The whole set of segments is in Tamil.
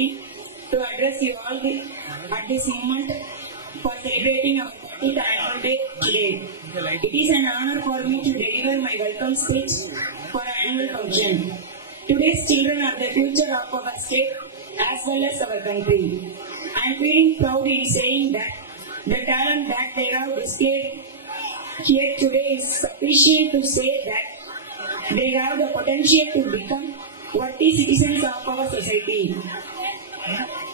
opportunity to address you all at this moment for celebrating our 40th annual day today. It is an honor for me to deliver my welcome speech for our annual function. Today's children are the future of our state as well as our country. I am feeling proud in saying that the talent that they have displayed here today is sufficient to say that they have the potential to become worthy citizens of our society.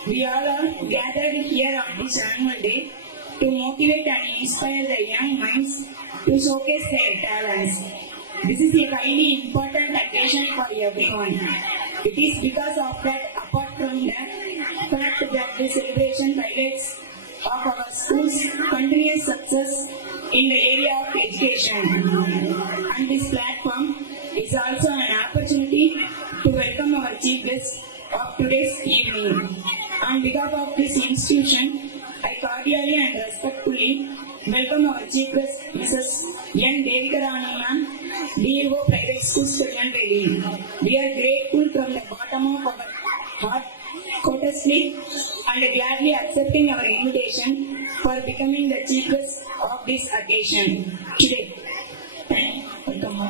We all are gathered here on this annual day to motivate and inspire the young minds to showcase their talents. This is a highly important occasion for everyone. It is because of that, apart from the fact that the celebration highlights of our school's continuous success in the area of education. And this platform is also an opportunity to welcome our chief guest of today's evening. On behalf of this institution, I cordially and respectfully welcome our chief guest, Mrs. N. Devikarana, DO Private Schools, Tirunelveli. We are grateful from the bottom of our heart, courteously and gladly accepting our invitation for becoming the chief guest of this occasion today. Welcome.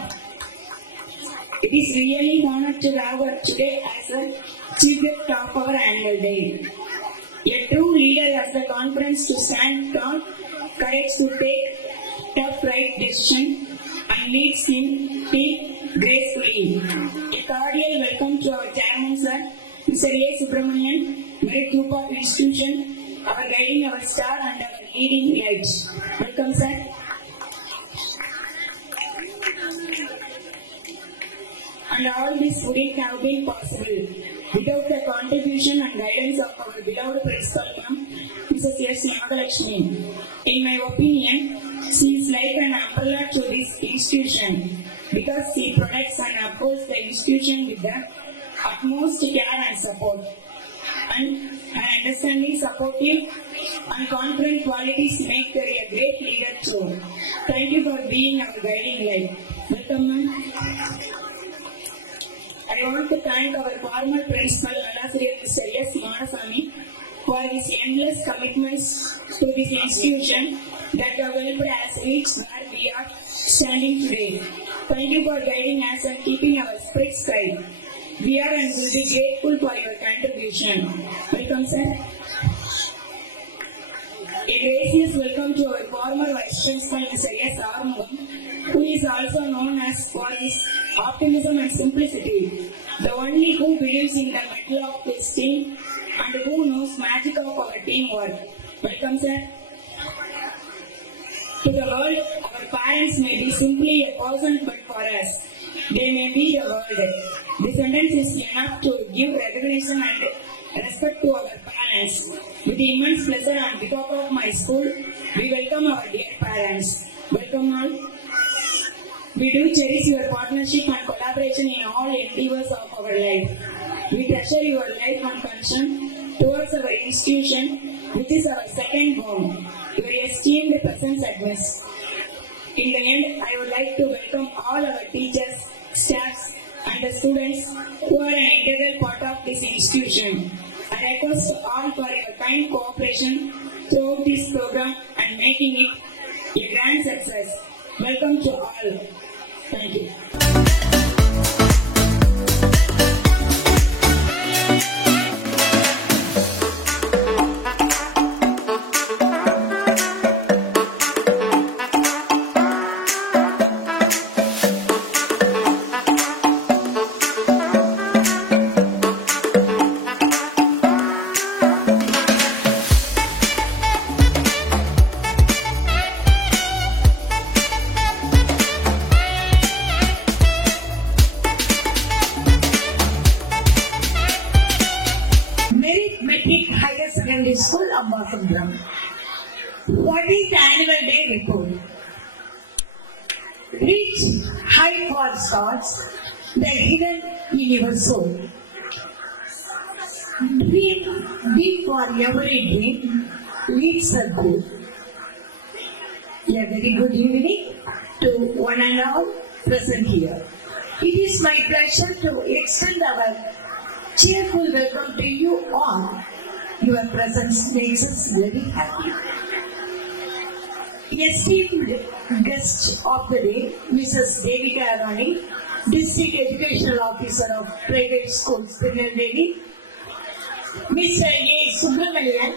It is really an honor to have her today as a chief guest of our annual day. A true leader has the confidence to stand tall, courage to take tough right decisions, and leads his team gracefully. A cordial welcome to our chairman, sir, Mr. A. Subramanian, Merit Group of Institution, our guiding our star and our leading edge. Welcome, sir. And all this wouldn't have been possible without the contribution and guidance of our beloved principal, Mrs. S. Nagalakshmi. In my opinion, she is like an umbrella to this institution because she protects and upholds the institution with the utmost care and support. And her understanding, supportive and confident qualities make her a great leader too. Thank you for being our guiding light. Welcome, ma'am. I want to thank our former principal, Mr. S. Madasamy, for his endless commitments to this institution that have helped us reach where we are standing today. Thank you for guiding us and keeping our spirits high. We are and will be grateful for your contribution. Welcome, sir. A gracious welcome to our former Vice Principal, Mr. S. Armugam, who is also known as for his optimism and simplicity, the only who believes in the mettle of his team and who knows magic of our teamwork. Welcome, sir. To the world, our parents may be simply a person, but for us, they may be the world. This sentence is enough to give recognition and respect to our parents. With immense pleasure on behalf of my school, we welcome our dear parents. Welcome all. We do cherish your partnership and collaboration in all endeavors of our life. We treasure your life and concern towards our institution, which is our second home. Your esteemed presence at MES. In the end, I would like to welcome all our teachers, staffs, and the students who are an integral part of this institution. I request all for your kind cooperation throughout this program and making it a grand success. Welcome to all. Thank you. School Ambassador. 40th Annual Day Report. Reach high for stars, the hidden in your soul. Dream big for every dream, reach the goal. A very good evening to one and all present here. It is my pleasure to extend our cheerful welcome to you all. Your presence makes us very happy. Esteemed guest of the day, Mrs. Devika Arani, District Educational Officer of Private Schools, Tirunelveli. Mr. A. Subramanian,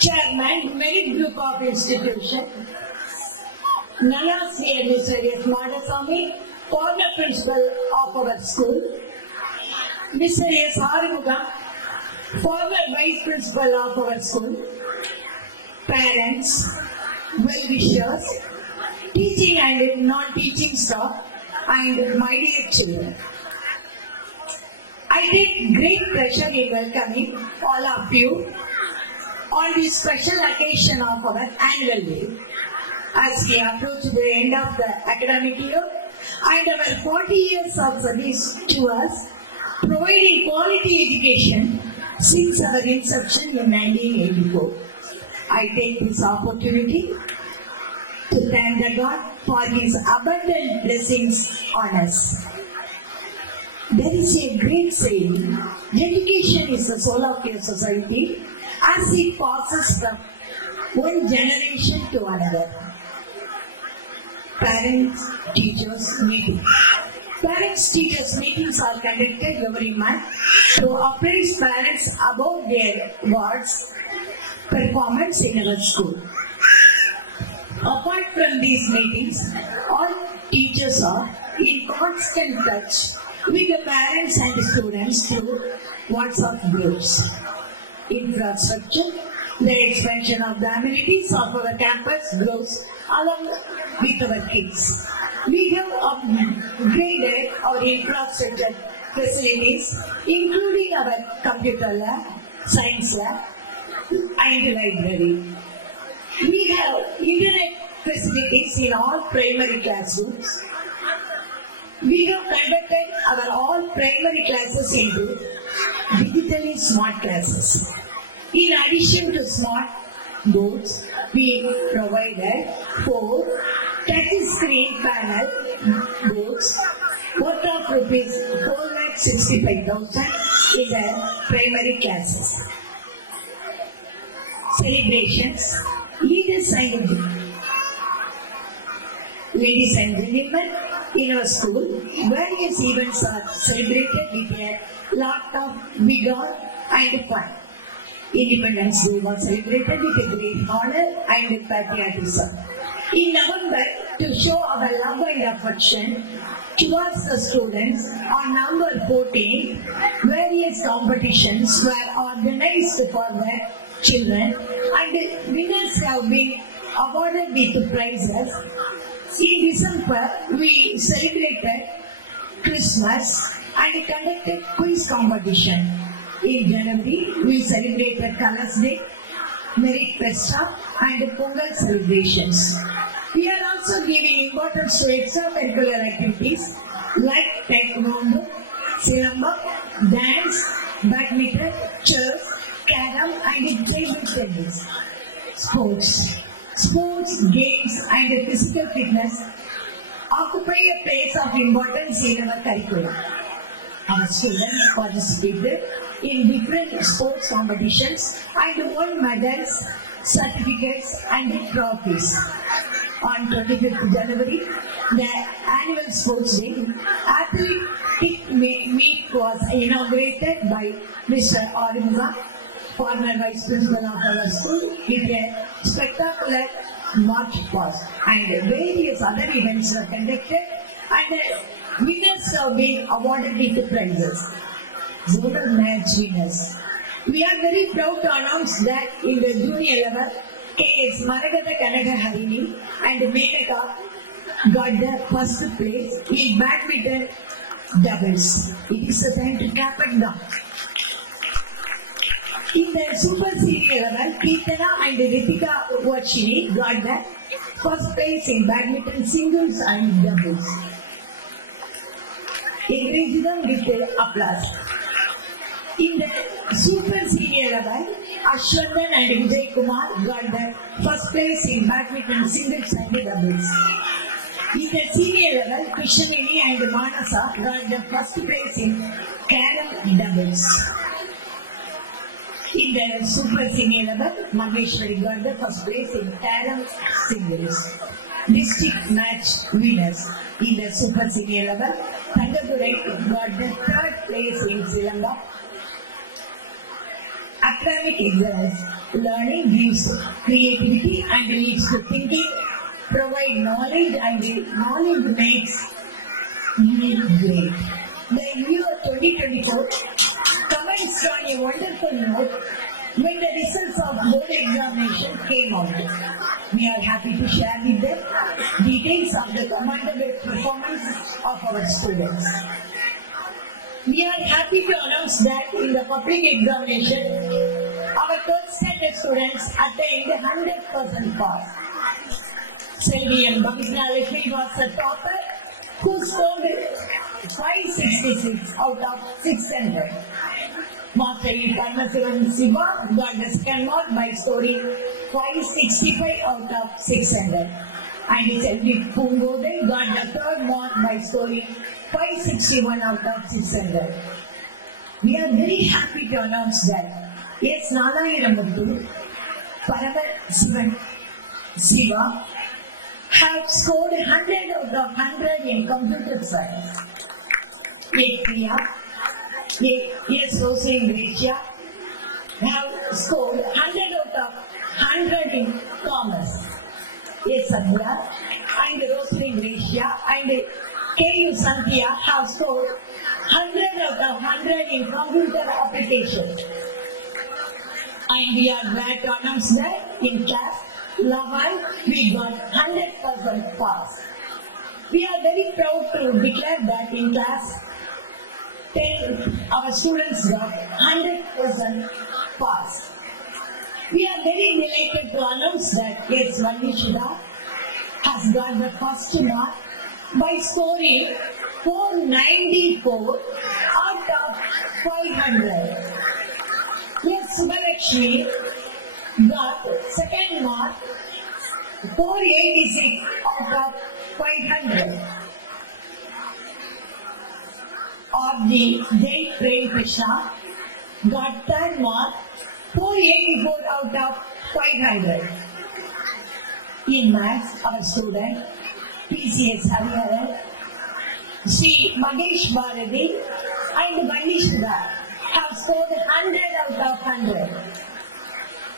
Chairman, Merit Group of Institution. Nana C. Mr. S. Madasamy, former Principal of our school. Mr. S. Harumuga, former Vice Principal of our school. Parents, well-wishers, teaching and non-teaching staff, and my dear children. I take great pleasure in welcoming all of you on this special occasion of our annual day. As we approach the end of the academic year and our 40 years of service to us, providing quality education since our inception in 1984. I take this opportunity to thank the God for His abundant blessings on us. There is a great saying, education is the soul of your society as it passes from one generation to another. Parents-teachers meetings. Parents-teachers meetings are conducted every month to appraise parents about their wards performance in our school. Apart from these meetings, all teachers are in constant touch with the parents and students through WhatsApp groups. Infrastructure, the expansion of the amenities of our campus grows along with our kids. We have upgraded our infrastructure facilities, including our computer lab, science lab, and library. We have internet facilities in all primary classrooms. We have conducted our all primary classes into digitally smart classes. In addition to smart boards, we provided 4 touch-screen panel boards worth of rupees 4,65,000 in the primary classes. Celebrations. Ladies and gentlemen, in our school, various events are celebrated with a lot of vigor and fun. Independence Day was celebrated with a great honor and patriotism. In November, to show our love and affection towards the students, on number 14, various competitions were organized for the children and winners have been awarded with prizes. In December, we celebrated Christmas and conducted quiz competition. In January, we celebrated Colors Day, Merit Festa and Pongal celebrations. We are also giving importance to extracurricular activities like taekwondo, silambam, dance, badminton, chess, carom and table tennis. Sports, games and physical fitness occupy a place of importance in our curriculum. Our students participated in different sports competitions and won medals, certificates and trophies. On 25th January, the annual sports day, athletic meet was inaugurated by Mr. Harumuga, former Vice Principal of our school, with a spectacular march past, and various other events were conducted and winners have been awarded with prizes. Zonal match winners. We are very proud to announce that in the junior level, K.S. Maragata Kannada Harini and Menaka got the first place in badminton doubles. It is the time to clap it down. In the super senior level, Keetana and Ritika Vachini got the first place in badminton singles and doubles. Encourage them with applause. In the super senior level, Ashwanthan and Vijay Kumar got the first place in badminton singles and doubles. In the senior level, Krishnini and Manasa got the first place in carom doubles. In the super senior level, Maheshwari got the first place in Taram singles. District match winners in the super senior level, Thangadurai got the third place in Silamba. Academic excellence, learning gives creativity and leads to thinking, provide knowledge and knowledge makes you great. The year 2024 commenced on a wonderful note when the results of board examination came out. We are happy to share with them details of the commendable performance of our students. We are happy to announce that in the public examination, our 12th standard students attained 100% pass. Selvi and Bhavishnalakshmi was the topper who scored 566 out of 600. Master E. Karnasivan Siva got the second mark by scoring 565 out of 600. And Selvi Pungodai got the third mark by scoring 561 out of 600. We are very happy to announce that S. Narayanamuthu, Parama Siva have scored 100 out of 100 in computer science. Priya, S. Rosie Gracia have scored 100 out of 100 in commerce. S. Sadhya and Rosie Gracia and K.U. Santhia have scored 100 out of 100 in computer application. And we are glad to announce that in class 11 we got 100% pass. We are very proud to declare that in class 10 our students got 100% pass. We are very delighted to announce that S. Vanishida has got the first mark by scoring 494 out of 500. Yes, Subhalakshmi got second mark 486 out of 500. Of the Jai Prem Krishna got third mark 484 out of 500. In maths, our student PCS Hariharan, Sri Mahesh Bharati and Vanishda have scored 100 out of 100.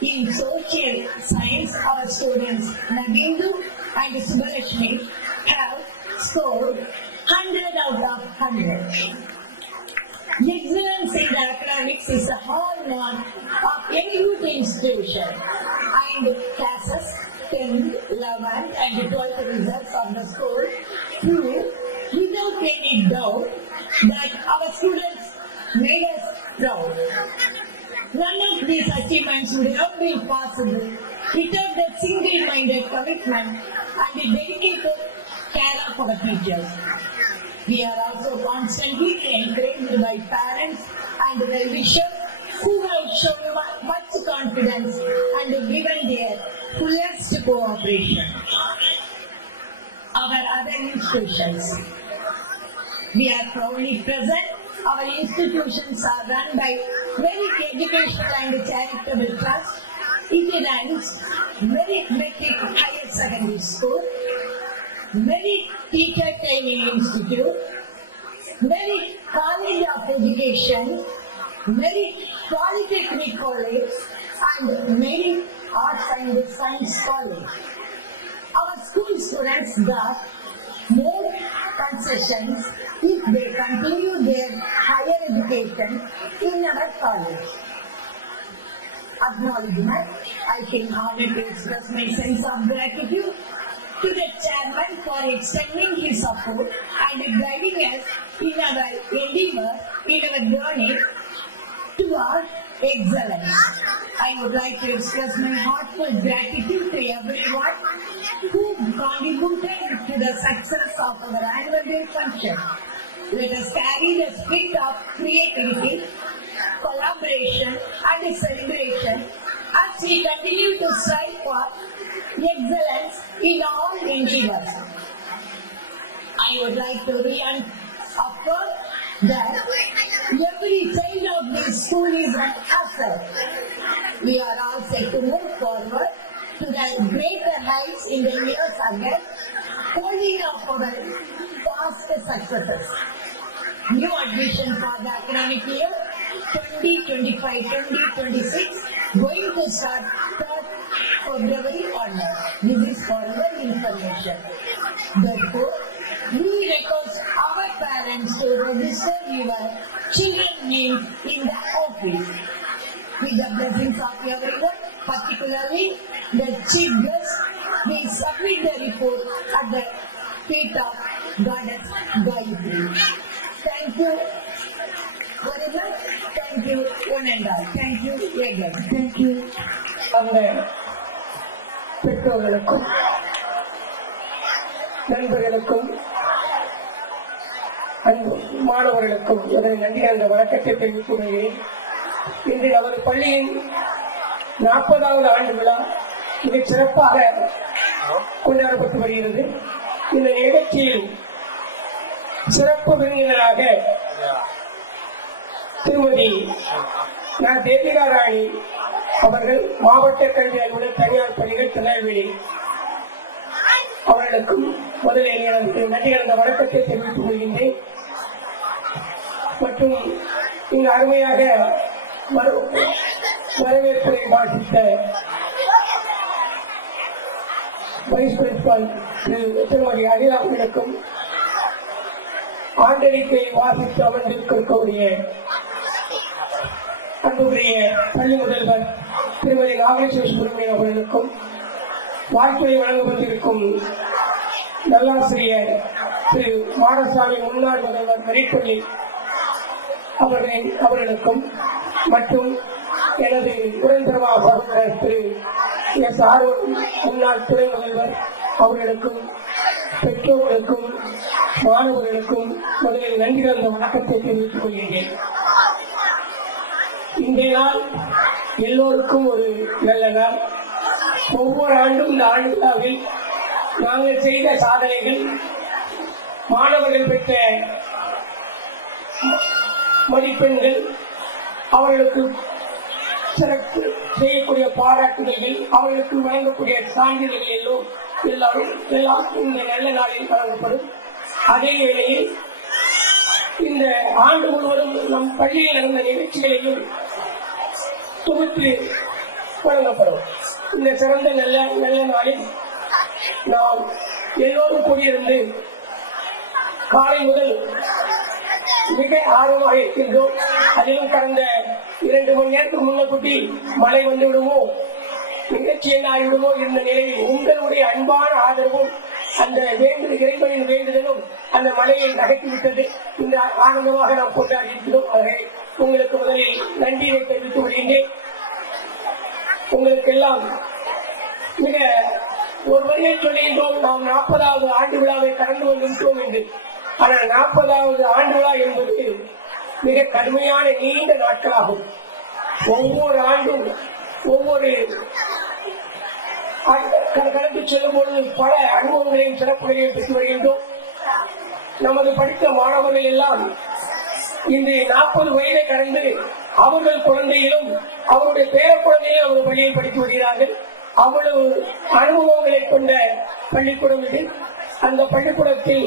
In social science, our students Nagindu and Subhalakshmi have scored 100 out of 100. Excellence in the academics is a hallmark of any good institution, and classes 10, 11 and 12 results of the school prove without any doubt that our students made us proud. None of these achievements would have been possible without the single-minded commitment and the dedicated care of our teachers. We are also constantly encouraged by parents and well-wishers who have shown much confidence and given their fullest cooperation. Our other institutions. We are proudly present. Our institutions are run by Merit Educational and Charitable Trust. It runs Merit Metric Higher Secondary School, Merit Teacher Training Institute, Merit College of Education, Merit Polytechnic College, and Merit Arts and Science College. Our school students got more concessions if they continue their higher education in our college. Acknowledgement, I feel honored to express my sense of gratitude to the chairman for extending his support and guiding us in our endeavor, in our journey towards excellence. I would like to express my heartfelt gratitude to everyone who contributed to the success of our annual day function. Let us carry the spirit of creativity, collaboration and celebration as we continue to strive for excellence in all endeavors. I would like to reaffirm that Every child of this school is an asset. We are all set to move forward to the greater heights in the years ahead, holding up our past successes. New admission for the academic year 2025-2026 going to start 3rd February onward. This is for your information. Therefore, we request our parents to register your children's names in the office. With the blessings of everyone, particularly the chief guest, we submit the report at the feet of Goddess Gayatri. Thank you very much. Thank you one and all. Thank you again. Thank you. பெற்றோர்களுக்கும் நண்பர்களுக்கும் மாணவர்களுக்கும் எனது நன்றி அந்த வணக்கத்தை தெரிவித்துக் கொள்கிறேன். இன்று நமது பள்ளியின் 40வது ஆண்டு விழா மிக சிறப்பாக கொண்டாடப்பட்டு வருகிறது. இந்த நிகழ்ச்சியில் சிறப்பு விருந்தினராக திருமதி தேவிகா ராணி அவர்கள் மாவட்ட கல்வி அலுவலர் தனியார் பள்ளிகள் திருநெல்வேலி அவர்களுக்கும் முதலில் எனக்கு நன்றி கலந்த வணக்கத்தை தெரிவித்துக் கொள்கின்றேன். மற்றும் இங்கு அருமையாக வரவேற்புரை வாசித்த வைஸ் பிரின்சிபால் திருமதி அகிலா அவர்களுக்கும் ஆண்டறிக்கை வாசித்து அமர்ந்திருக்கக்கூடிய அன்புடைய பள்ளி முதல்வர் திருமதி நாகேஸ்வர சுப்பிரமணியன் அவர்களுக்கும் வாழ்த்துறை வழங்கப்பட்டிருக்கும் நல்லாசிரியர் திரு மாடசாமி முன்னாள் முதல்வர் மரிப்பள்ளி அவர்களுக்கும் மற்றும் எனது உடன்பிறவா சகோதரர் திரு எஸ் ஆரோன் முன்னாள் துறை முதல்வர் அவர்களுக்கும் பெற்றோர்களுக்கும் மாணவர்களுக்கும் முதலில் நன்றி கலந்த வணக்கத்தை தெரிவித்துக் கொள்கிறேன். இன்றைய நாள் எல்லோருக்கும் ஒரு நல்ல நாள். ஒவ்வொரு ஆண்டும் இந்த ஆண்டு விழாவில் நாங்கள் செய்த சாதனைகள், மாணவர்கள் பெற்ற மதிப்பெண்கள், அவர்களுக்கு சிறப்பு செய்யக்கூடிய பாராட்டுதல்கள், அவர்களுக்கு வழங்கக்கூடிய சான்றிதழ்கள் எல்லாம் இந்த நல்ல நாளில் வழங்கப்படும். அதே வேளையில் இந்த ஆண்டு முழுவதும் நம் பள்ளியில் நடந்த நிகழ்ச்சிகளையும் தொகுத்து வழங்கப்படும். இந்த சிறந்த நல்ல நாளில் நாம் எல்லோரும் கூடியிருந்து காலை முதல் மிக ஆர்வமாக இருக்கின்றோம். அதிலும் கடந்த 2 மணி நேரத்துக்கு முன்னக்கூட்டி மழை வந்து விடுமோ, நிகழ்ச்சி என்ன ஆகிவிடுமோ என்ற நிலையில் உங்களுடைய அன்பான ஆதரவும் அந்த இறைவனின் வேண்டுதலும் அந்த மழையை நகர்த்திவிட்டது. இந்த ஆனந்தமாக நாம் கொண்டாடி இருக்கிறோம். அதை உங்களுக்கு முதலில் நன்றியை தெரிவித்துக் கொள்கின்றேன். உங்களுக்கு எல்லாம் மிக ஒரு வரியை சொல்லுகின்றோம், நாம் 40வது ஆண்டு விழாவை கடந்து வந்துவிட்டோம் என்று. ஆனால் 40வது ஆண்டு விழா என்பது மிக கடுமையான நீண்ட நாட்களாகும். ஒவ்வொரு ஆண்டும் ஒவ்வொரு கடந்து செல்லும் பொழுது பல அனுபவங்களையும் சிறப்புகளையும் பெற்று வருகின்றோம். நமது படித்த மாணவர்கள் எல்லாம் இன்று 40 வயதை கடந்து அவர்கள் குழந்தையிலும் அவருடைய பேர குழந்தையிலும் அவர் பள்ளியில் படித்து வருகிறார்கள். அவ்வளவு அனுபவங்களை கொண்ட பள்ளிக்கூடம் இது. அந்த பள்ளிக்கூடத்தில்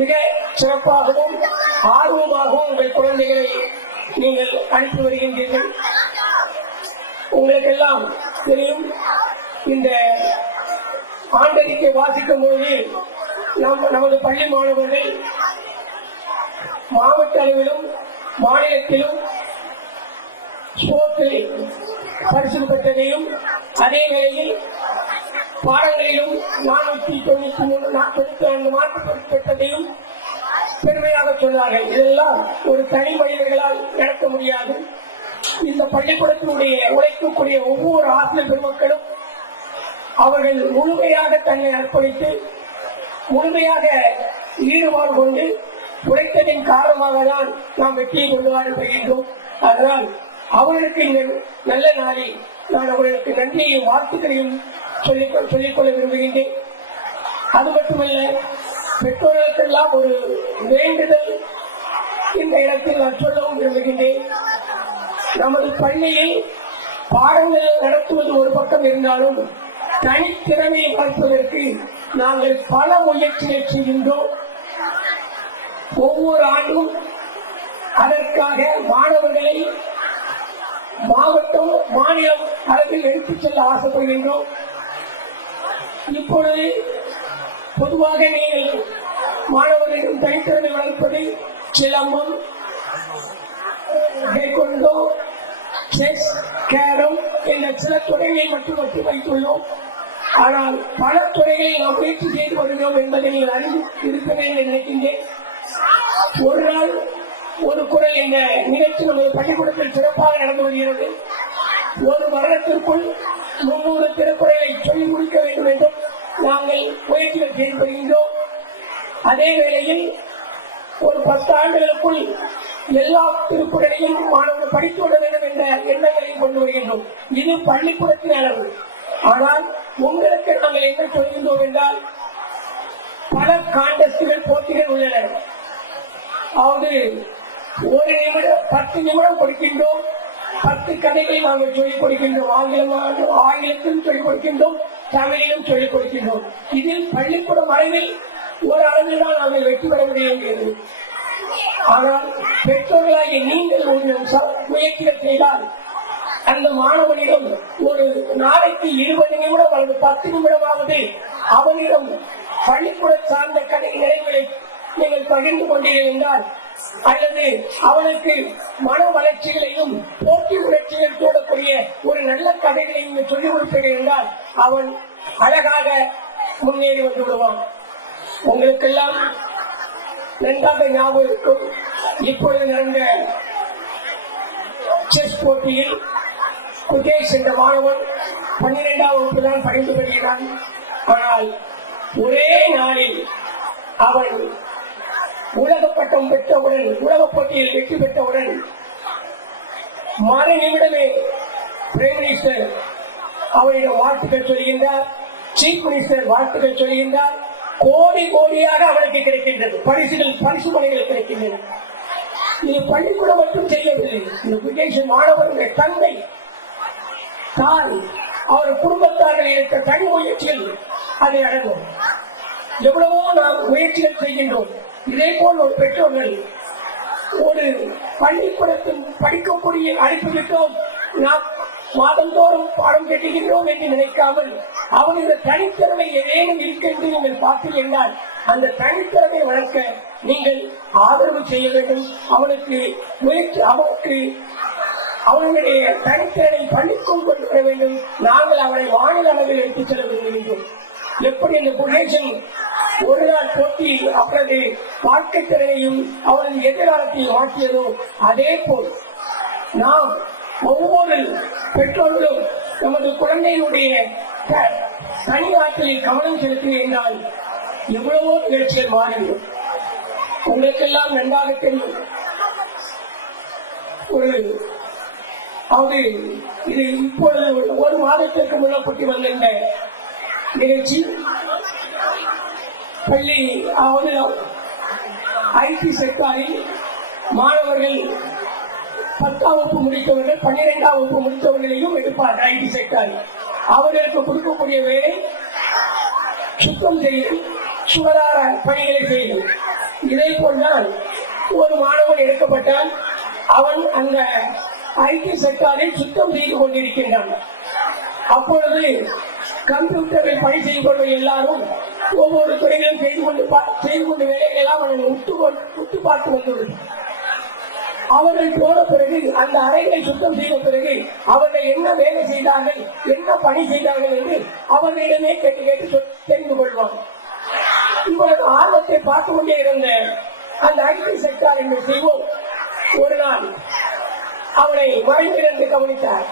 மிக சிறப்பாகவும் ஆர்வமாகவும் உங்கள் குழந்தைகளை நீங்கள் அனுப்பி வருகின்றீர்கள். உங்களுக்கெல்லாம் தெரியும், இந்த ஆண்டறிக்கை வாசிக்கும் பொழுது நமது பள்ளி மாணவர்கள் மாவட்ட அளவிலும் மாநிலத்திலும் ஸ்போர்ட்ஸில் பரிசு பெற்றதையும், அதே வேளையில் பாடங்களிலும் 493 மார்க் பெற்றதையும் பெருமையாக சொன்னார்கள். இதெல்லாம் ஒரு தனி மனிதர்களால் நடத்த முடியாது. இந்த பள்ளிக்கூடத்தினுடைய உழைக்கக்கூடிய ஒவ்வொரு ஆசிரியர் பெருமக்களும் அவர்கள் முழுமையாக தன்னை அர்ப்பணித்து முழுமையாக ஈடுபாடு கொண்டு உழைத்ததின் காரணமாக தான் நாம் வெற்றியை கொண்டு வருகின்றோம். அதனால் அவர்களுக்கு இந்த நல்ல நாளில் நான் அவர்களுக்கு நன்றியையும் வாழ்த்துக்களையும் சொல்லிக்கொள்ள விரும்புகின்றேன். அது மட்டுமல்ல, பெற்றோர்களுக்கெல்லாம் ஒரு வேண்டுதல் இந்த இடத்தில் நான் சொல்லவும் விரும்புகின்றேன். நமது பள்ளியில் பாடங்கள் நடத்துவது ஒரு பக்கம் இருந்தாலும் தனித்திறமையை வளர்ப்பதற்கு நாங்கள் பல முயற்சிகள் செய்கின்றோம். ஒவ்வொரு ஆண்டும் அதற்காக மாணவர்களை மாவட்டம் மாநிலம் அளவில் எடுத்துச் செல்ல ஆசைப்படுகின்றோம். இப்பொழுது பொதுவாக நீங்கள் மாணவர்களிடம் தனித்திறமை வளர்ப்பது சிலம்பம், கைக்கொண்டோ, செஸ், கேரம் என்ற சில துறைகளை மட்டும் வைத்துள்ளோம். ஆனால் பல துறைகளை நாம் முயற்சி செய்து வருகிறோம் என்பதை நீங்கள் அறிந்து இருப்பேன் என்று நினைக்கின்றேன். ஒரு நாள் ஒரு குரல் இந்த நிகழ்ச்சி நமது பள்ளிக்கூடத்தில் சிறப்பாக நடந்து வருகிறது. ஒரு வருடத்திற்குள் 300 திருக்குறளை சொல்லிக் முடிக்க வேண்டும் என்றும் நாங்கள் முயற்சிகள் செய்து வருகின்றோம். அதே வேளையில் ஒரு 10 ஆண்டுகளுக்குள் எல்லா திருக்குறளையும் மாணவர்கள் படித்து விட வேண்டும் என்ற எண்ணங்களையும் கொண்டு வருகின்றோம். இது பள்ளிக்கூடத்தின் அளவு. ஆனால் உங்களுக்கு நாங்கள் என்ன சொல்கின்றோம் என்றால், பல காண்டஸ்டுகள் போட்டிகள் உள்ளன. அதாவது ஒரு நிமிடம் 10 நிமிடம் கொடுக்கின்றோம். 10 கதைகளை நாங்கள் சொல்லிக் கொடுக்கின்றோம். ஆங்கிலத்திலும் சொல்லிக் கொடுக்கின்றோம், தமிழிலும் சொல்லிக் கொடுக்கின்றோம். இதில் பள்ளிக்கூடம் அளவில் ஒரு அளவில் தான் நாங்கள் வெற்றி பெற முடியும். ஆனால் பெற்றோர்களாகிய நீங்கள் ஒரு முயற்சிகள் செய்தால் அந்த மாணவனிடம் ஒரு நாளைக்கு 20 நிமிடம் அல்லது 10 நிமிடமாவது அவனிடம் பள்ளிக்கூட சார்ந்த கதை நிலைகளை நீங்கள் பகிர்ந்து கொண்டீர்கள் என்றால், அல்லது அவனுக்கு மன வளர்ச்சிகளையும் போட்டி உணர்ச்சிகள் தோடக்கூடிய ஒரு நல்ல கதைகளையும் சொல்லிக் கொடுப்பீர்கள் என்றால் அவன் அழகாக முன்னேறி வந்து விடுவான். உங்களுக்கெல்லாம் நன்றாக ஞாபகம் இருக்கும், இப்பொழுது நடந்த செஸ் போட்டியில் குகேஷ் என்ற மாணவன் 12ஆம் வகுப்பு தான் படித்து வருகிறான். ஆனால் ஒரே நாளில் அவன் உலக பட்டம் பெற்றவுடன், உலக போட்டியில் வெற்றி பெற்றவுடன் மறு நிமிடமே பிரைம் மினிஸ்டர் அவரிடம் வாழ்த்துக்கள் சொல்கின்றார், சீஃப் மினிஸ்டர் வாழ்த்துக்கள் சொல்கின்றார். கோடி கோடியாக அவனுக்கு கிடைக்கின்றது, பரிசு மனைகள் கிடைக்கின்றன. இது பள்ளிக்கூடம் மட்டும் செய்யவில்லை. இந்த குகேஷ் மாணவருடைய தந்தை, தாய், அவர் குடும்பத்தார்கள் எடுத்த தனி முயற்சிகள் அதை அடங்கும். எவ்வளவோ நாம் முயற்சிகள் செய்கின்றோம். இதே போல் ஒரு பெற்றோர்கள் ஒரு பள்ளிக்கூடத்தில் படிக்கக்கூடிய அனுப்பிவிட்டோம், நாம் மாதந்தோறும் பாடம் கட்டுகின்றோம் என்று நினைக்காமல் அவனுடைய தனித்திறமை ஏதேனும் இருக்கின்ற நீங்கள் பார்த்தீர்கள். அந்த தனித்திறமை வளர்க்க நீங்கள் ஆதரவு செய்ய வேண்டும். அவனுக்கு அவனுடைய தனித்திறனை பள்ளிக்கும் கொண்டு வர வேண்டும். நாங்கள் அவனை மாநில அளவில் எடுத்துச் செல்ல விரும்புகின்றோம். எப்படி இந்த குகேஷன் ஒரு நாள் போட்டி அவரது வாழ்க்கை திறனையும் அவரது எதிர்காலத்தையும் மாற்றியதோ, அதே போல் நாம் ஒவ்வொரு பெற்றோர்களும் நமது குழந்தையினுடைய தனியாற்றில் கவனம் செலுத்தினேன் என்றால் எவ்வளவோ நிகழ்ச்சிகள் மாறிடும். உங்களுக்கெல்லாம் நன்றாக தெரியும். இது இப்பொழுது ஒரு மாதத்திற்கு முன்னப்பட்டு வந்திருந்த நிகழ்ச்சி பள்ளி, ஐடி செக்டாரில் மாணவர்கள் 10ஆம் வகுப்பு முடித்தவர்கள் 12ஆம் வகுப்பு முடித்தவர்களையும் எடுப்பார். ஐடி செக்டாரில் அவர்களுக்கு கொடுக்கக்கூடிய வேலை சுத்தம் செய்யும், சுகாதார பணிகளை செய்யும். இதே போல்தான் ஒரு மாணவன் எடுக்கப்பட்டால் அவன் அந்த ஐடி செக்டாரில் சுத்தம் செய்து கொண்டிருக்கின்றான். அப்பொழுது கம்ப்யூட்டரில் பணி செய்து கொண்ட எல்லாரும் ஒவ்வொரு துறைகளும் செய்து கொண்டு வேலைகள் எல்லாம் அவனை உத்து பார்த்து வந்துள்ளது. அவர்கள் போன பிறகு அந்த அறைகளை சுத்தம் செய்த பிறகு அவர்கள் என்ன வேலை செய்தார்கள், என்ன பணி செய்தார்கள் என்று அவர்களிடமே கேட்டு தெரிந்து கொள்வார். இவரது ஆர்வத்தை பார்த்து கொண்டே இருந்த அந்த ஐடி செக்டார் என்று செய்வோம். ஒரு நாள் அவனை மறைந்திருந்து கவனித்தார்.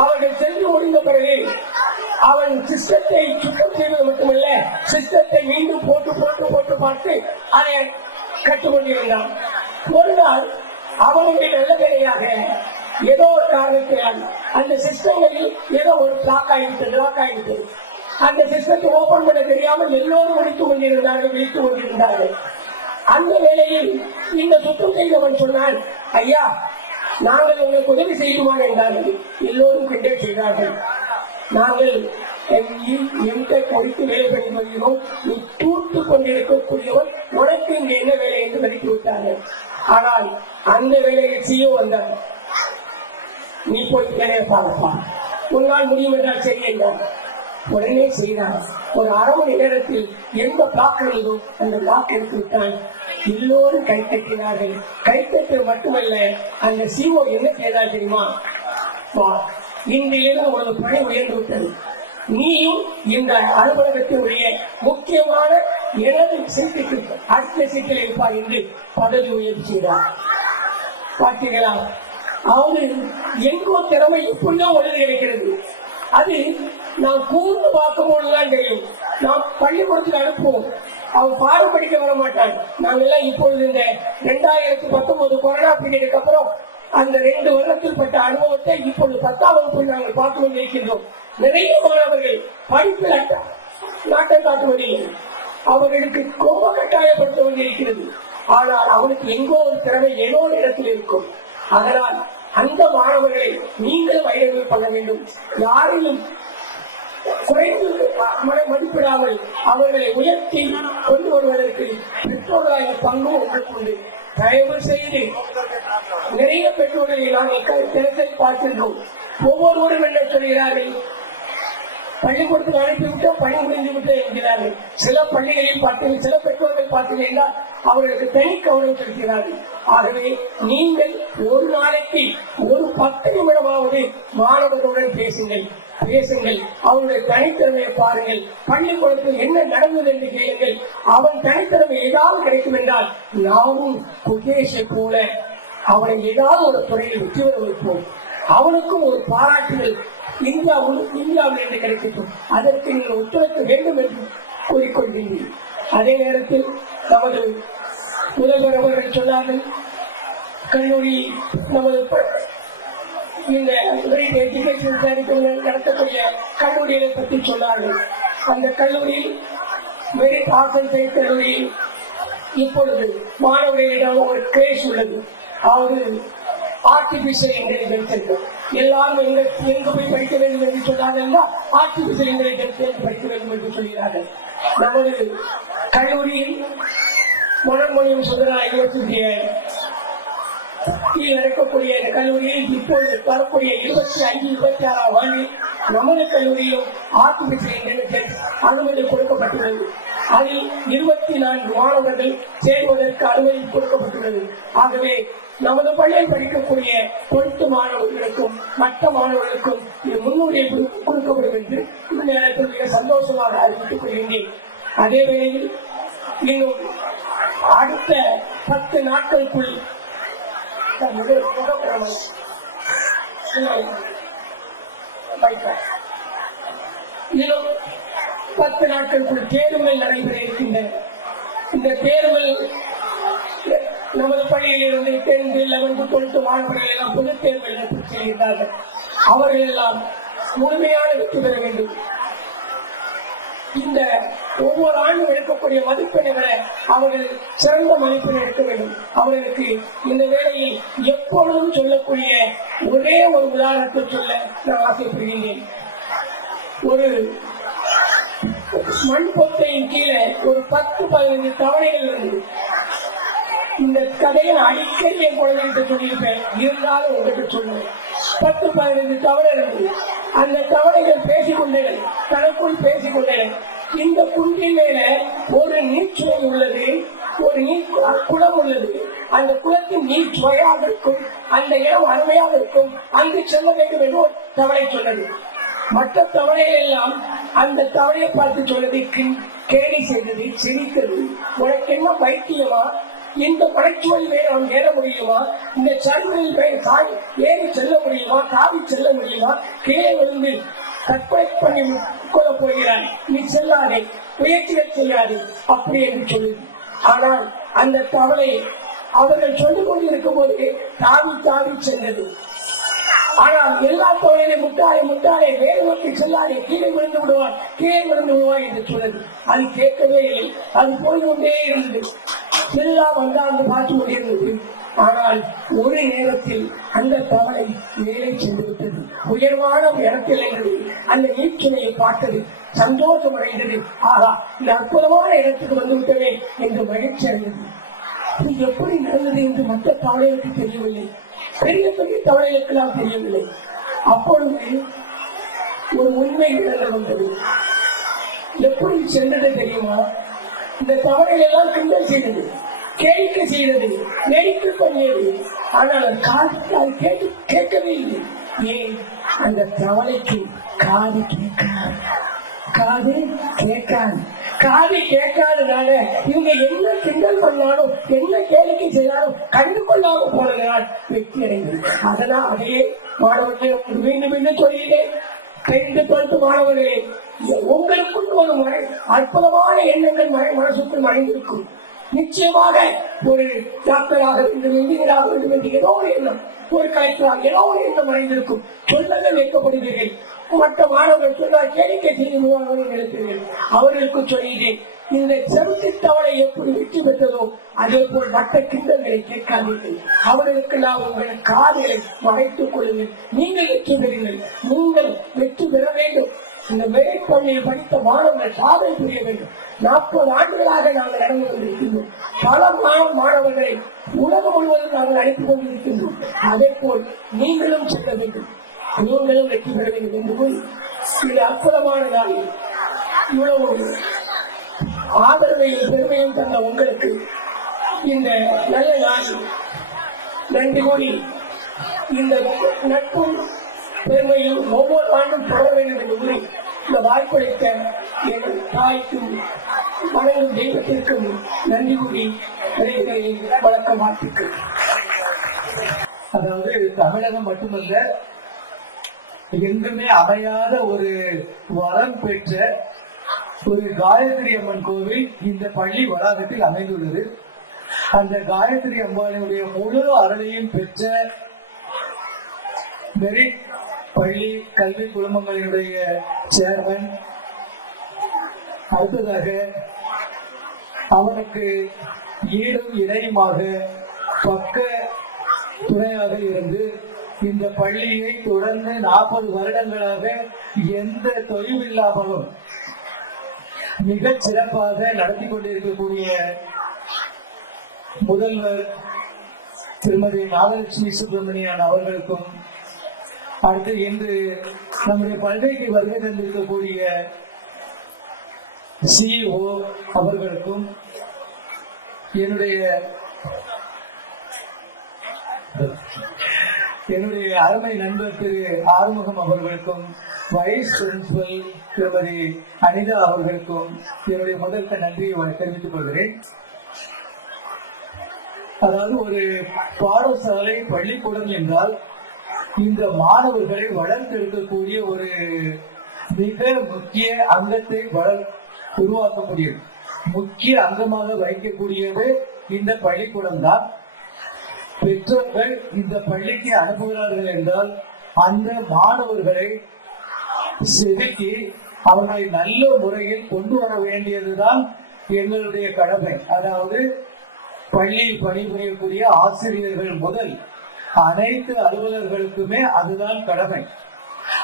அவர்கள் சென்று முடிந்த பிறகு அவன் சிஸ்டத்தை சுத்தம் செய்வது மட்டுமல்ல, சிஸ்டத்தை மீண்டும் போட்டு பார்த்து அதை கற்றுக்கொண்டிருந்தான். ஒரு நாள் அவனுடைய நல்ல வேலையாக ஏதோ ஒரு காரணத்தினால் அந்த சிஸ்டங்களில் ஏதோ ஒரு லாக் ஆகிவிட்டது. அந்த சிஸ்டத்தை ஓபன் பண்ண தெரியாமல் எல்லோரும் விழித்துக் கொண்டிருந்தார்கள். அந்த வேளையில் இந்த சுத்தம் செய்தவன் சொன்னான், ஐயா நாங்கள் உங்களுக்கு உதவி செய்யுமா என்றார்கள். எல்லோரும் கிண்டல் செய்தார்கள். நாங்கள் படித்து வேலை பண்ணி வருகிறோம், நீ தூத்து கொண்டிருக்கக்கூடியவன், உனக்கு இங்க என்ன வேலை என்று மதித்து விட்டார்கள். ஆனால் அந்த வேலையை செய்ய வந்தார். நீ போய் வேலையை பார்ப்பா, உன்னால் முடியும் என்றால் சரி என்றார். உடனே செய்தார். ஒரு அரை மணி நேரத்தில் எந்த பிளாக் இருந்ததோ அந்த பிளாக் எடுத்து விட்டால் எல்லோரும் கைத்தட்டினார்கள். கைத்தட்டு மட்டுமல்ல, அந்த சிஓ என்ன செய்தார் தெரியுமா? இன்றிலிருந்து ஒரு பணி உயர்ந்து விட்டது, நீயும் இந்த அலுவலகத்தினுடைய முக்கியமான எனது சீட்டுக்கு அடுத்த சீட்டில் இருப்பார் என்று பதவி உயர்வு செய்தார். பார்த்தீர்களா? அவங்க எங்கோ திறமை எப்படிதான் ஒழுங்கு இருக்கிறது. அது நாம் கூர்ந்து பார்க்கும் போதுதான் தெரியும். நாம் பள்ளிக்கூடத்துக்கு அனுப்புவோம், அவன் பாடம் படிக்க வர மாட்டாங்க. நாங்கெல்லாம் இப்பொழுது இந்த 2019 கொரோனா பீரியடுக்கு அப்புறம் அந்த 2 வருடத்தில் பட்ட அனுபவத்தை இப்பொழுது 10ஆம் வகுப்பில் நாங்கள் பார்த்து கொண்டிருக்கின்றோம். நிறைய மாணவர்கள் படிப்பில் நாட்டம் காட்டுவதில்லை, அவர்களுக்கு ரொம்ப கட்டாயப்படுத்த வேண்டியிருக்கிறது. ஆனால் அவனுக்கு எங்கோ ஒரு திறமை ஏதோ இடத்தில் இருக்கும். அதனால் அந்த மாணவர்களை நீங்கள் வயது பண்ண வேண்டும். யாரையும் குறைந்து மதிப்பிடாமல் அவர்களை உயர்த்தி கொண்டு வருவதற்கு பெற்றோர்களாக பங்கு ஒன்றுக்கொண்டு தயவு செய்து நிறைய பெற்றோர்களை நாங்கள் தினசரி பார்க்கின்றோம். ஒவ்வொருவரும் என்ன சொல்கிறார்கள்? பள்ளிக்கூடத்துக்கு அனுப்பிவிட்டோம், பணி முடிந்து விட்டு என்கிறார்கள். சில பள்ளிகளில் பார்த்தீர்கள், சில பெற்றோர்கள் பார்த்தீங்கன்னா அவர்களுக்கு தனி கவனம் செலுத்துகிறார்கள். ஆகவே நீங்கள் ஒரு நாளைக்கு ஒரு 10 நிமிடமாவது மாணவர்களுடன் பேசுங்கள். அவனுடைய தனித்திறமையை பாருங்கள். பள்ளிக்கூடத்தில் என்ன நடந்தது என்று கேளுங்கள். அவன் தனித்திறமை ஏதாவது கிடைக்கும் என்றால் நாமும் குகேஷை போல அவனை ஏதாவது ஒரு துறையில் வெற்றி பெற வைப்போம். அவனுக்கும் ஒரு பாராட்டுகள் இந்தியாவில் என்று கிடைக்கட்டும். அதற்கு நீங்கள் ஒத்துழைக்க வேண்டும் என்று கூறிக்கொள்கின்றீர்கள். அதே நேரத்தில் நமது முதல்வர் அவர்கள் சொன்னார்கள், கல்லூரி நமது இந்த நடத்தக்கூடிய கல்லூரிகளை பற்றி சொன்னார்கள். அந்த கல்லூரியில் மெரிட் ஆர்ட்ஸ் சயின்ஸ் கல்லூரியில் இப்பொழுது மாணவர்களிடம் ஒரு கிரேஸ் உள்ளது. அதாவது ஆர்டிபிஷியல் இன்டெலிஜென்ஸ். எல்லாரும் எங்கு போய் படிக்க வேண்டும் என்று சொன்னார்கள், ஆர்டிபிஷியல் இன்டெலிஜென்ஸ் படிக்க வேண்டும் என்று சொல்கிறார்கள். நமது கல்லூரியில் மனோன்மணியம் சுந்தரா யூனிவர்சிட்டி நடக்கக்கூடிய கல்லூரியில் இப்போது வரக்கூடிய 25, 26ஆம் ஆண்டில் நமது கல்லூரியிலும் ஆர்டிபிஷியல் இன்டெலிஜென்ஸ் அனுமதி கொடுக்கப்பட்டுள்ளது. அதில் 24 மாணவர்கள் சேர்வதற்கு அனுமதி கொடுக்கப்பட்டுள்ளது. ஆகவே நமது பள்ளியில் படிக்கக்கூடிய 10 மாணவர்களுக்கும் மற்ற மாணவர்களுக்கும் இது முன்னுரிமை கொடுக்கப்படும் என்று இந்த நேரத்தில் மிக சந்தோஷமாக அறிவித்துக் கொள்கின்றேன். அதே வேளையில் இன்னும் அடுத்த 10 நாட்களுக்குள் இன்னும் 10 நாட்களுக்குள் தேர்வுகள் நடைபெற இருக்கின்றன. இந்த தேர்வுகள் நமது பள்ளியில் இருந்து 10th, 11th, 12th மாணவர்கள் எல்லாம் பொதுத் தேர்வுகள் நடத்தி செல்கிறார்கள். அவர்கள் எல்லாம் முழுமையான வெற்றி பெற வேண்டும். இந்த ஒவ்வொரு ஆண்டும் எடுக்கக்கூடிய மதிப்பெண்களை அவர்கள் சிறந்த மதிப்பெண் எடுக்க வேண்டும். அவர்களுக்கு இந்த வேளையில் எப்பொழுதும் சொல்லக்கூடிய ஒரே ஒரு உதாரணத்தை சொல்ல நான் ஆசைப்படுகின்றேன். ஒரு மண் பொத்தையின் கீழே ஒரு 10-15 தவணைகள் இருந்தது. இந்த கதையை அடிக்கடி என் குழந்தைகிட்ட சொல்லியிருப்பேன், இருந்தாலும் உங்களுக்கு சொல்லுவேன். 10-15 தவணை இருந்தது. அந்த தவணைகள் பேசிக்கொண்டேன், தனக்குள் பேசிக்கொண்டேன். இந்த குன்றின் மேல ஒரு நீர்ச்சுவை உள்ளது, ஒரு குளம் உள்ளது. அந்த குளத்தின் நீர் சுவையாக இருக்கும், அந்த இடம் அருமையாக இருக்கும், அங்கு செல்ல வேண்டும் என்று ஒரு தவணை சொன்னது. மற்ற தவணைகள் எல்லாம் அந்த தவணையை பார்த்து சொன்னது கேலி செய்தது, சிரித்தது. உனக்கு என்ன பைத்தியமா? இந்த மலைச்சுவல் மேல் நாம் ஏற முடியுமா? இந்த சல்மையில் ஏறி செல்ல முடியுமா? தாவி செல்ல முடியுமா? கீழே விழுந்து தற்கொலை பண்ணி கொள்ள போகிறான், நீ செல்லாதே, முயற்சிகள் செய்யாதே அப்படி என்று சொல்லுது. ஆனால் அந்த தவளை அவர்கள் சொல்லிக் கொண்டிருக்கும் போது தாவி தாவி சென்றது. ஆனால் எல்லா தவளையிலும் முட்டாளே வேறு நோக்கி செல்லாதே, கீழே விழுந்து விடுவான் என்று சொன்னது. அது கேட்கவே இல்லை, அது போய் கொண்டே இருந்தது. எல்லாம் வந்தாந்து பார்த்து கொண்டிருந்தது. ஆனால் ஒரு நேரத்தில் அந்த தவளை மேலே சென்று விட்டது. உயர்வான இடத்தில் இருந்தது. அந்த நீர்ச்சுனையை பார்த்தது, சந்தோஷம் அடைந்தது. ஆகா, இந்த அற்புதமான இடத்துக்கு வந்து விட்டதே என்று மகிழ்ச்சி அடைந்தது. இது எப்படி நடந்தது என்று மற்ற தவளைகளுக்கு தெரியவில்லை. பெரிய பெரிய தவளைகளுக்கெல்லாம் தெரியவில்லை. அப்பொழுது ஒரு உண்மை நிகழ்ந்து வந்தது. எப்படி சென்றது தெரியுமா? இந்த தவளைகள் எல்லாம் கிண்டல் செய்தது, கேட்க செய்தது, நெருக்கி பண்ணியது. ஆனால் அது கேட்கவே இல்லை. ஏன்? அந்த தவளைக்கு காது கேட்காது. காது கேட்காது. காது கேட்காதனால இவங்க என்ன கிண்டல் பண்ணாலும் என்ன கேளிக்கை செய்தாலும் கண்டு கொள்ளாம போனதனால் வெற்றி அடைந்தது. அதனால் அதையே மாணவர்கள் மீண்டும் மீண்டும் சொல்கிறேன். 10th 12th மாணவர்களே, உங்களுக்குள் ஒரு அற்புதமான எண்ணங்கள் மனசுக்குள் மறைந்திருக்கும். நிச்சயமாக ஒரு டாக்டராக வேண்டும், இன்ஜினியராக வேண்டும் என்று ஏதோ ஒரு எண்ணம், ஒரு கலெக்டராக ஏதோ ஒரு எண்ணம் மறைந்திருக்கும். சொல்லங்கள் வைக்கப்படுவீர்கள். மற்ற மாணவர்கள் சொன்னால் கேளிக்கை செய்து நினைத்தீர்கள். அவர்களுக்கு சொல்கிறேன், இந்த செருத்தி தவளை எப்படி வெற்றி பெற்றதோ அதே போல் மற்ற கிண்டல்களை கேட்காதீர்கள். அவர்களுக்கு நான் உங்கள் காதுகளை மறைத்துக் கொள்ளுங்கள். நீங்கள் வெற்றி பெறுங்கள். நீங்கள் வெற்றி பெற வேண்டும். இந்த மேற்பள்ளியில் படித்த மாணவர்கள் சாதனை புரிய வேண்டும். 40 ஆண்டுகளாக நாங்கள் நடந்து கொண்டிருக்கின்றோம். பல மாணவர்களை உலகம் முழுவதும் நாங்கள் அழைத்துக் கொண்டிருக்கின்றோம். அதே போல் நீங்களும் செல்ல வேண்டும், நீங்களும் வெற்றி பெற வேண்டும் என்று இது அற்புதமான நாளில் இவ்வளவு ஆதரவையும் பெருமையும் தந்த உங்களுக்கு இந்த நல்ல நாளில் நன்றி கூறி இந்த நட்பும் பெருமையும் ஒவ்வொரு ஆண்டும் தொடர வேண்டும் என்று கூறி இந்த வாய்ப்பளித்த என் தாய்க்கும் மனதும் தெய்வத்திற்கும் நன்றி கூறி வணக்கம் வாழ்த்துக்கள். அதாவது தமிழகம் மட்டுமல்ல, எங்குமே அமையாத ஒரு வரம் பெற்ற ஒரு காயத்ரி அம்மன் கோவில் இந்த பள்ளி வளாகத்தில் அமைந்துள்ளது. அந்த காயத்ரி அம்பாளுடைய முழு அருளையும் பெற்ற மெரிட் பள்ளி கல்வி குழுமங்களினுடைய சேர்மன், அடுத்ததாக அவனுக்கு ஈடும் இணையுமாக பக்க துணையாக இருந்து இந்த பள்ளியை தொடர்ந்து 40 வருடங்களாக எந்த தொய்வில்லாமலும் மிக சிறப்பாக நடத்தி கொண்டிருக்கக்கூடிய முதல்வர் திருமதி நாகலட்சுமி சுப்பிரமணியன் அவர்களுக்கும், அடுத்து இன்று நம்முடைய பல்கைக்கு வருகை தந்திருக்கக்கூடிய CEO அவர்களுக்கும், என்னுடைய அருமை நண்பர் திரு ஆறுமுகம் அவர்களுக்கும், வைஸ் பிரின்சிபல் திருமதி அனிதா அவர்களுக்கும் என்னுடைய முதல்ல நன்றியை தெரிவித்துக் கொள்கிறேன். அதாவது ஒரு பாடசாலை பள்ளிக்கூடம் என்றால் இந்த மாணவர்களை வளர்த்தெடுக்கக்கூடிய ஒரு மிக முக்கிய அங்கத்தை உருவாக்கக்கூடியது, முக்கிய அங்கமாக வைக்கக்கூடியது இந்த பள்ளிக்கூடம் தான். பெற்றோர்கள் இந்த பள்ளிக்கு அனுப்புகிறார்கள் என்றால் அந்த மாணவர்களை செதுக்கி அவர்களை நல்ல முறையில் கொண்டு வர வேண்டியதுதான் எங்களுடைய கடமை. அதாவது பள்ளியில் பணிபுரியக்கூடிய ஆசிரியர்கள் முதல் அனைத்து அலுவலர்களுக்குமே அதுதான் கடமை.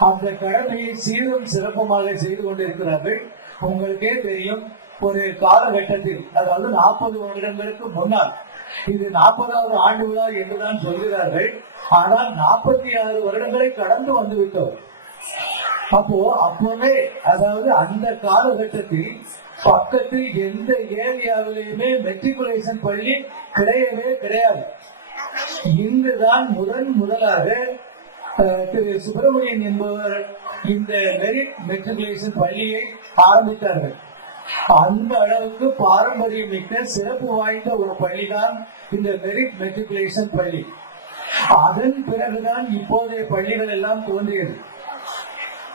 அந்த கடமையை சீரும் சிறப்புமாக செய்து கொண்டிருக்கிறார்கள். உங்களுக்கே தெரியும், ஒரு காலகட்டத்தில், அதாவது 40 வருடங்களுக்கு முன்னால், இது 40வது ஆண்டு விழா என்றுதான் சொல்கிறார்கள். ஆனால் 46 வருடங்களை கடந்து வந்து விட்டோம். அப்பவே, அதாவது அந்த காலகட்டத்தில் பக்கத்தில் எந்த ஏரியாவிலையுமே மெட்ரிகுலேஷன் பள்ளி கிடையவே கிடையாது. இங்குதான் முதலாக திரு சுப்பிரமணியன் என்பவர் இந்த மெரிட் மெட்ரிகுலேஷன் பள்ளியை ஆரம்பித்தார்கள். அந்த அளவுக்கு பாரம்பரியம் மிக்க சிறப்பு வாய்ந்த ஒரு பள்ளிதான் இந்த மெரிட் மெட்ரிகுலேஷன் பள்ளி. அதன் பிறகுதான் இப்போதைய பள்ளிகள் எல்லாம் தோன்றியது.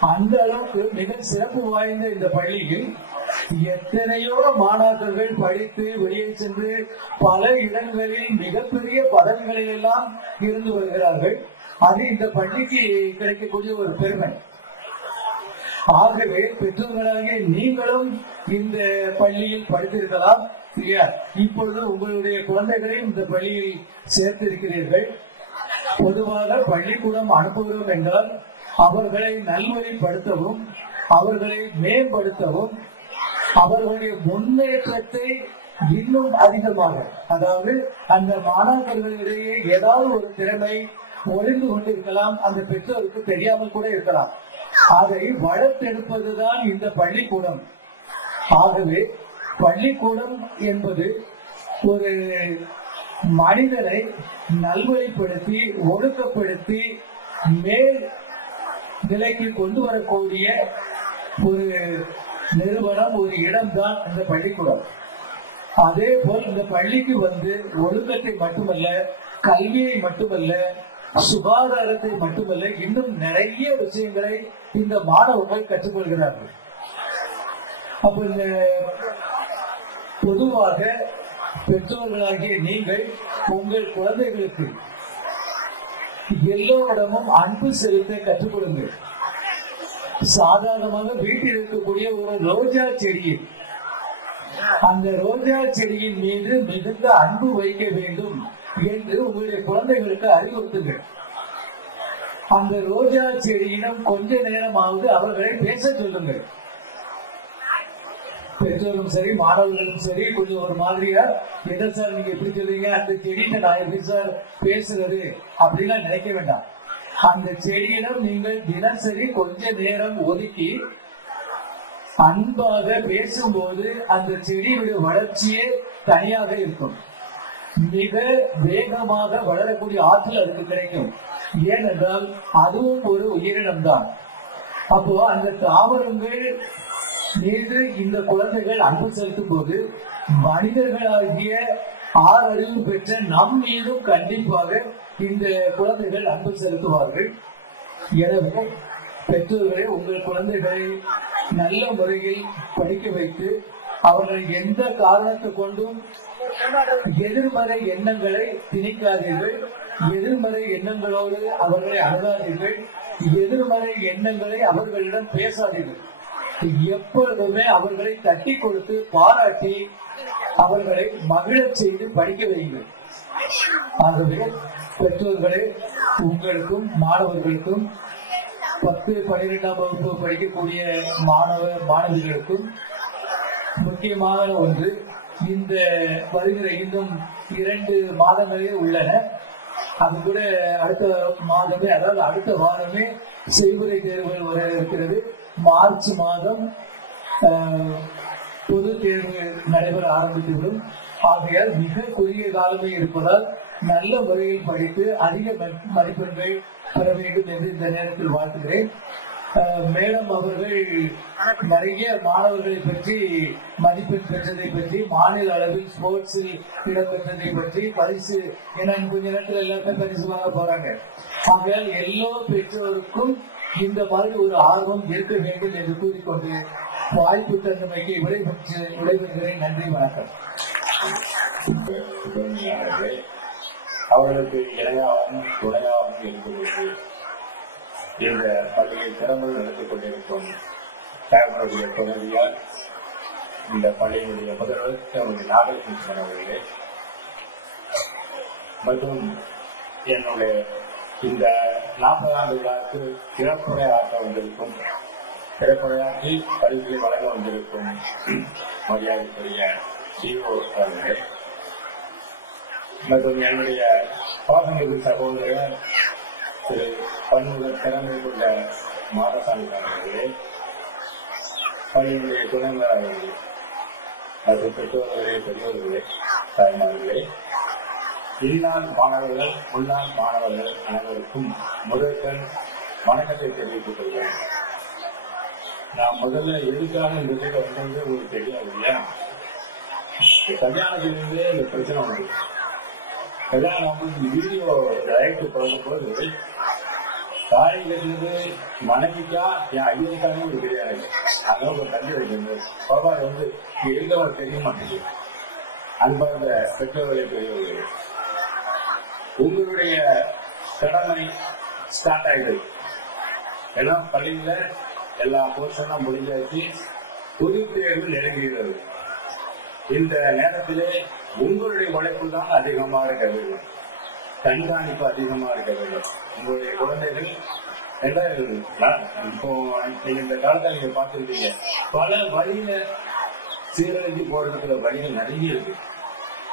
அந்த அளவுக்கு மிக சிறப்பு வாய்ந்த இந்த பள்ளியில் எத்தனையோ மாணாக்கர்கள் படித்து வெளியே சென்று பல இடங்களில் மிகப்பெரிய பதவிகளில் எல்லாம் இருந்து வருகிறார்கள். அது இந்த பள்ளிக்கு கிடைக்கக்கூடிய ஒரு பெருமை. ஆகவே பெற்றோர்களாகிய நீங்களும் இந்த பள்ளியில் படித்திருக்கலாம், இல்லையா? இப்பொழுது உங்களுடைய குழந்தைகளையும் இந்த பள்ளியில் சேர்த்திருக்கிறீர்கள். பொதுவாக பள்ளிக்கூடம் அனுப்புகிறோம் என்றால் அவர்களை நல்வழிப்படுத்தவும், அவர்களை மேம்படுத்தவும், அவர்களுடைய முன்னேற்றத்தை இன்னும் அதிகமாக, அதாவது அந்த மாணவர்களிடையே ஏதாவது ஒரு திறமை ஒளிந்து கொண்டிருக்கலாம், அந்த பெற்றோருக்கு தெரியாமல் கூட இருக்கலாம். அதை வளர்த்தெடுப்பதுதான் இந்த பள்ளிக்கூடம். ஆகவே பள்ளிக்கூடம் என்பது ஒரு மனிதனை நல்வழிப்படுத்தி ஒழுக்கப்படுத்தி மேல் நிலைக்கு கொண்டு வரக்கூடிய ஒரு நிறுவனம், ஒரு இடம்தான் இந்த பள்ளிக்கூடம். அதே போல் இந்த பள்ளிக்கு வந்து ஒழுக்கத்தை மட்டுமல்ல, கல்வியை மட்டுமல்ல, சுகாதாரத்தை மட்டுமல்ல, இன்னும் நிறைய விஷயங்களை இந்த மாணவர்கள் கற்றுக்கொள்கிறார்கள். அப்ப இந்த பொதுவாக பெற்றோர்களாகிய நீங்கள் உங்கள் குழந்தைகளுக்கு எல்லோரிடமும் அன்பு செலுத்த கற்றுக் கொடுங்கள். சாதாரணமாக வீட்டில் இருக்கக்கூடிய ஒரு ரோஜா செடியை, அந்த ரோஜா செடியின் மீது மிகுந்த அன்பு வைக்க வேண்டும் என்று உங்களுடைய குழந்தைகளுக்கு அறிவுறுத்துங்கள். அந்த ரோஜா செடியிடம் கொஞ்ச நேரமாவது அவர்களை பேச சொல்லுங்கள். பெற்றோரும் சரி, மாணவர்களும் சரி, கொஞ்சம் ஒரு மாதிரியா, எதை சார் நீங்க எப்படி சொல்றீங்க, அந்த செடியில நான் எப்படி சார் பேசுறது அப்படின்னா நினைக்க வேண்டாம். அந்த செடியிடம் நீங்கள் தினசரி கொஞ்ச நேரம் ஒதுக்கி அன்பாக பேசும்போது அந்த செடியுடைய வளர்ச்சியே தனியாக இருக்கும். மிக வேகமாக வளரக்கூடிய ஆற்றல் அதுக்கு கிடைக்கும். ஏனென்றால் அதுவும் ஒரு உயிரினம் தான். அப்போ அந்த தாவரங்கள் மீது இந்த குழந்தைகள் அன்பு செலுத்தும் போது மனிதர்களாகிய ஆறறிவு பெற்ற நம் மீதும் கண்டிப்பாக இந்த குழந்தைகள் அன்பு செலுத்துவார்கள். எனவே பெற்றோர்களே, உங்கள் குழந்தைகளை நல்ல முறையில் படிக்க வைத்து அவர்கள் எந்த காரணத்தை கொண்டும் எதிர்மறை எண்ணங்களை திணிக்காதீர்கள். எதிர்மறை எண்ணங்களோடு அவர்களை அணுகாதீர்கள். எதிர்மறை எண்ணங்களை அவர்களிடம் பேசாதீர்கள். எப்பொழுதுமே அவர்களை தட்டி கொடுத்து பாராட்டி அவர்களை மகிழச் செய்து படிக்க வையுங்கள். ஆகவே பெற்றோர்களே, உங்களுக்கும் மாணவர்களுக்கும் 10, 12ஆம் வகுப்பு படிக்கக்கூடிய மாணவ மாணவிகளுக்கும் முக்கியமான ஒன்று, இந்த வருகிற இன்னும் 2 மாதங்களே உள்ளன. அது கூட அடுத்த மாதமே, அதாவது அடுத்த வாரமே செய்முறை தேர்வுகள் வர இருக்கிறது. மார்ச் மாதம் பொது தேர்வு நடைபெற ஆரம்பித்துவிடும். ஆகையால் மிக குறுகிய காலமே இருப்பதால் நல்ல முறையில் படித்து அதிக மதிப்பெண்கள் பெற வேண்டும் என்று இந்த நேரத்தில் வாழ்த்துகிறேன். மேலும் அவர்கள் நிறைய மாணவர்களை பற்றி, மதிப்பெண் பெற்றதை பற்றி, மாநில அளவில் ஸ்போர்ட்ஸில் இடம்பெற்றதை பற்றி, பரிசு, ஏன்னா கொஞ்ச நேரத்தில் எல்லாருமே பரிசு வாங்க போறாங்க. ஆகையால் எல்லா பெற்றோருக்கும் இந்த மாதிரி ஒரு ஆர்வம் இருக்க வேண்டும் என்று கூறிக்கொண்டு வாய்ப்பு தந்தமைக்கு விடைபெறுகிறேன். நன்றி, வணக்கம். அவர்களுக்கு இணையாகவும் துணையாகவும் இருக்கிறது. இந்த பள்ளியை திறமை நடத்திக் கொண்டிருக்கும் தகவலுடைய துணைவியால் இந்த பள்ளியினுடைய முதல்வர் நம்முடைய நாகலட்சுமி அவர்களே மற்றும் என்னுடைய இந்த 40 ஆண்டு விழாவுக்கு சிறப்புரையாற்ற வந்திருக்கும், சிறப்புரையாற்றி பரிசுகளை வழங்க வந்திருக்கும் மரியாதைக்குரிய சிஓ அவர்களே மற்றும் என்னுடைய பாசமிகு சகோதரர் திரு பன்முக திறமை கொண்ட மாதசாமி அவர்களே, பள்ளியினுடைய துணைவர் அவர்களே மற்றும் பெற்றோர்களே, பெரியோர்களே, தாய்மார்களே, இந்நாள் மாணவர்கள், முன்னாள் மாணவர்கள் அனைவருக்கும் முதற்கண் வணக்கத்தை தெரிவித்துக் கொள்கிறேன். நான் முதல்ல எதுக்காக இந்த சைட வந்து உங்களுக்கு தெரியாது இல்லையா? கல்யாணத்திலிருந்தே இந்த பிரச்சனை வந்து கல்யாணம் வீடியோ டைரக்ட் போது தாய் கட்டினது மனைவிக்கா என் ஐயனுக்கான ஒரு தெரியாது. அதனால ஒரு தண்ணி வைக்கிறது பாபாடு வந்து எழுந்தவர் தெரிய மாட்டேங்குது. அன்பார்ந்த பெற்றோர்களை பெரியவர்களே, உங்களுடைய கடமை ஸ்டார்ட் ஆயிடுது. ஏன்னா பள்ளியில எல்லா போர்ஷனும் முடிஞ்சாச்சு, பொது தேர்வு நெருங்குகிறது. இந்த நேரத்திலே உங்களுடைய உழைப்பு தான் அதிகமா இருக்க வேண்டும், கண்காணிப்பு அதிகமா இருக்க வேண்டும். உங்களுடைய குழந்தைகள் இப்போ நீங்க இந்த காலத்துல நீங்க பார்த்துருக்கீங்க, பல வழியில சீரழிஞ்சு போறதுக்குள்ள வழிகள் நிறைய இருக்கு.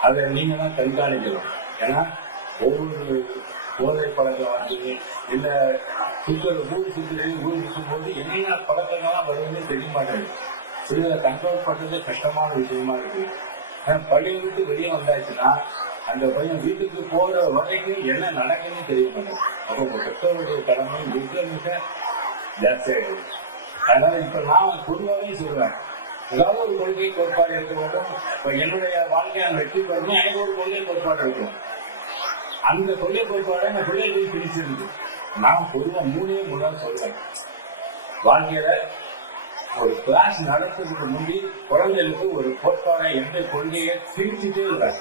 அதை நீங்க தான் கண்காணிக்கணும். ஏன்னா ஒவ்வொரு போதை பழக்கம் வந்து இல்ல ஊர் சுற்றும் போது என்னென்ன பழக்கங்கள்லாம் வருதுன்னு தெரிய மாட்டேங்குது. இதை கண்ட்ரோல் பண்றது கஷ்டமான விஷயமா இருக்கு. பள்ளியை விட்டு வெளியே வந்தாச்சுன்னா அந்த பையன் வீட்டுக்கு போற வரைக்கும் என்ன நடக்குன்னு தெரிய மாட்டேங்குது. அப்போ பெற்றோருடைய கடமை மிக மிக ஜாஸ்தியாயிடுது. அதனால இப்ப நான் பொதுவாகவே சொல்லுவேன், ஏதாவது ஒரு கொள்கை கோட்பாடு இருக்க வேண்டும். இப்ப என்னுடைய வாழ்க்கையை வெற்றி பெறணும், எனக்கு ஒரு கொள்கை கோட்பாடு இருக்கும். அந்த கொள்கை கோட்பாடை நான் பிள்ளைகளுக்கு பிரிச்சிருந்து நான் பொதுவா 3 சொல்றேன். வாழ்க்கையில ஒரு கிளாஸ் நடத்துறதுக்கு முன்னாடி குழந்தைகளுக்கு ஒரு கோட்பாடை எந்த கொள்கையை பிரிச்சுட்டே இருக்காங்க.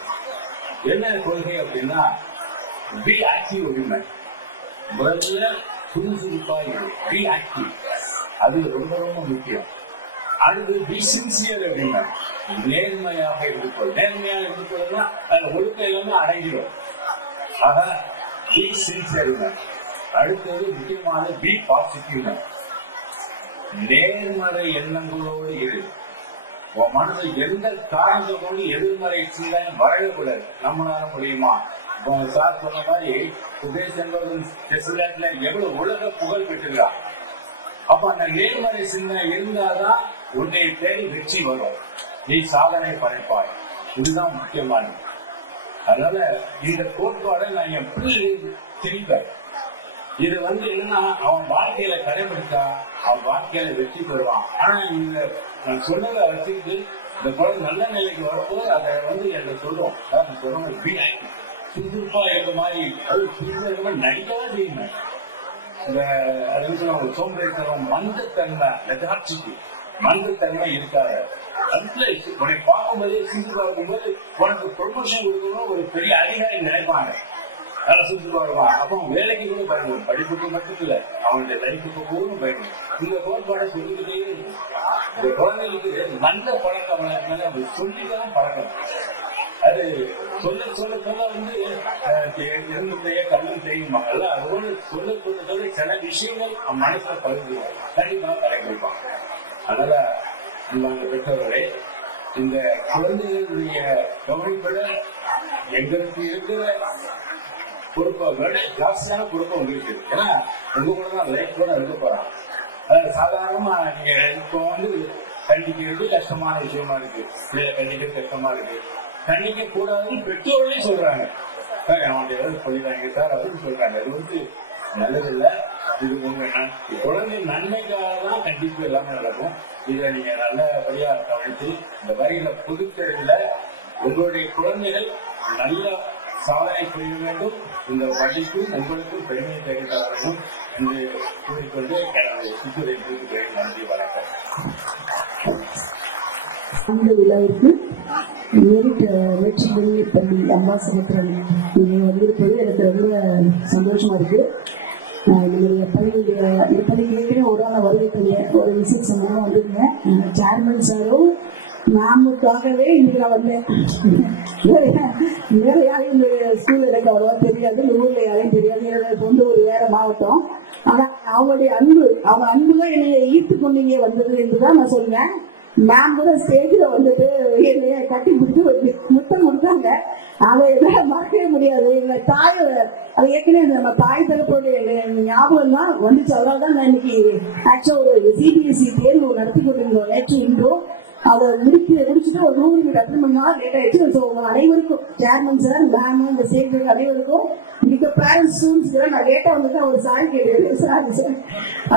என்ன கொள்கை அப்படின்னா, பி ஆக்டிவ் அப்படின்னா முதல்ல சுறுசுறுப்பா பி ஆக்டிவ், அது ரொம்ப ரொம்ப முக்கியம். அடுத்து பி சின்சியர் அப்படின்னா நேர்மையாக இருந்துக்கொள். நேர்மையாக இருந்துக்கொள்ளுன்னா அது ஒழுக்கம் எல்லாமே அடங்கிடும். ஆக பி சின்சியர். அடுத்தது முக்கியமான பி பாசிட்டிவ், நேர்மறை எண்ணங்களோடு இரு. உன் மனது எந்த காரணத்தை கொண்டு எதிர்மறை சிந்தனை வரக்கூடாது. நம்மளால முடியுமா? சார் சொன்ன மாதிரி சுதேஷ் என்பது எவ்வளவு உலக புகழ் பெற்றுகிறார். அப்ப அந்த நேர்மறை சிந்தனை இருந்தாதான் உன்னை தேடி வெற்றி வரும், நீ சாதனை படைப்பாய். இதுதான் முக்கியமானது. அதனால இந்த கோட்பாடை நான் என் பிள்ளைகளுக்கு தெரிவிப்பேன். இது என்னன்னா அவன் வாழ்க்கையில கடைபிடிச்சா அவன் வாழ்க்கையில வெற்றி பெறுவான். ஆனா இந்த நான் சொன்னதை வச்சுக்கிட்டு இந்த குழந்தை நல்ல நிலைக்கு வரும்போது அதை என்ன சொல்லுவோம், சுறுசுறுப்பா இருக்க மாதிரி அது சுறுசுறுப்பா இருக்க மாதிரி நடிக்கவே செய்யுங்க. இந்த அது சொல்லுவாங்க சோம்பேறித்தனம், மந்தத்தன்மை, லெதார்ஜிட்டி, மந்தத்தன்மை இருக்காது. அதுல உன்னை பார்க்கும்போதே சுறுசுறுப்பா இருக்கும்போது உனக்கு ப்ரொமோஷன் கொடுக்கணும் ஒரு பெரிய அதிகாரி நினைப்பாங்க. நல்லா சுறுசுறுப்பா இருப்பான். அப்போ வேலைக்கு கூட பயன்படும், படிப்புக்கு மட்டும் இல்ல அவனுடைய லைஃபுக்கு கூட பயன்படும். இந்த கோட்பாடை சொல்லிக்கிட்டே இருக்கும். இந்த குழந்தைகளுக்கு நல்ல பழக்கம் வளர்க்கணும், அப்படி சொல்லிதான் பழக்கம். அது சொல்ல சொல்ல சொல்ல இருந்தைய கல்வி செய்யுமாங்கல்ல, அதோடு சொல்ல சொல்ல சொல்ல சில விஷயங்கள் மனசுல பகிர்ந்துருவாங்க, கண்டிப்பாக கடைபிடிப்பாங்க. அதனால அந்த பெற்றவர்களே, இந்த குழந்தைகளுடைய கவனிப்பட எங்களுக்கு இருக்கிற பொறுப்பை ஜாஸ்தியான பொறுப்பை உங்களுக்கு இருக்கு. ஏன்னா உங்க கூட தான் லைஃப் கூட இருக்க போறாங்க. சாதாரணமா நீங்க இப்போ கண்டிக்கிறது கஷ்டமான விஷயமா இருக்கு, கண்டிக்கிறது கஷ்டமா இருக்கு. கண்டிக்க கூடாதுன்னு பெற்றோர்களே சொல்றாங்க. அவனுடைய ஏதாவது சொல்லிடுறாங்க சார் அப்படின்னு சொல்றாங்க. அது நல்லதில்லை. இது உங்க குழந்தை நன்மைக்காக தான் கண்டிப்பு எல்லாமே நடக்கும். இதை நீங்க நல்லபடியா கவனித்து இந்த வரியில புதுச்சேரியில உங்களுடைய குழந்தைகள் நல்ல சாதனை புரிய வேண்டும். இந்த பள்ளிக்கும் உங்களுக்கும் பெருமையை தேடித்தர வேண்டும் என்று கூறிக்கொண்டு எனது சுற்றுரை கூறுகிறேன். நன்றி, வணக்கம். இந்த விழாவிற்கு வெற்றி பள்ளி அம்பாசகத்திரன் நீங்க வந்திருப்பது எனக்கு ரொம்ப சந்தோஷமா இருக்கு. நம்மளுடைய பள்ளிக்கு ஏற்கனவே ஒரு ஆள் வருகை ஒரு விசிட் சம்பந்தமா வந்திருந்தேன். சேர்மன் சாரும் மேமுக்காகவே இன்னைக்கு நான் வந்தேன். வேற யாரையும் இந்த ஸ்கூல் எனக்கு அவ்வளவா தெரியாது, இந்த ஊர்ல யாரையும் தெரியாது. என்னோட சொந்த ஒரு வேற மாவட்டம். ஆனா அவங்களுடைய அவங்க அன்புதான் என்னைய ஈர்த்து கொண்டு இங்கே வந்தது என்றுதான் நான் சொல்றேன். மேம் கூட ஸ்டேஜ்ல வந்துட்டு என்னைய கட்டி பிடிச்சி முத்தம் கொடுத்தாங்க. அதை மறக்கவே முடியாது. எங்க தாய் அது ஏற்கனவே நம்ம தாய் தரப்புடைய ஞாபகம் தான் வந்துச்சு. அதனாலதான் நான் இன்னைக்கு ஆக்சுவலா ஒரு சிபிஎஸ்இ தேர்வு நடத்தி கொண்டிருந்தோம் நேற்று இன்றும். அதை முடிச்சுட்டு ஒரு ரூம் அட்டன் பண்ணா லேட் ஆயிடுச்சு. ஸோ உங்க அனைவருக்கும் சேர்மன் சார், மேம், இந்த சேர்ந்து அனைவருக்கும் இன்னைக்கு பேரண்ட்ஸ் ஸ்டூடெண்ட்ஸ் நான் லேட்டா வந்துட்டு ஒரு சாரி கேட்டு சாரி சார்.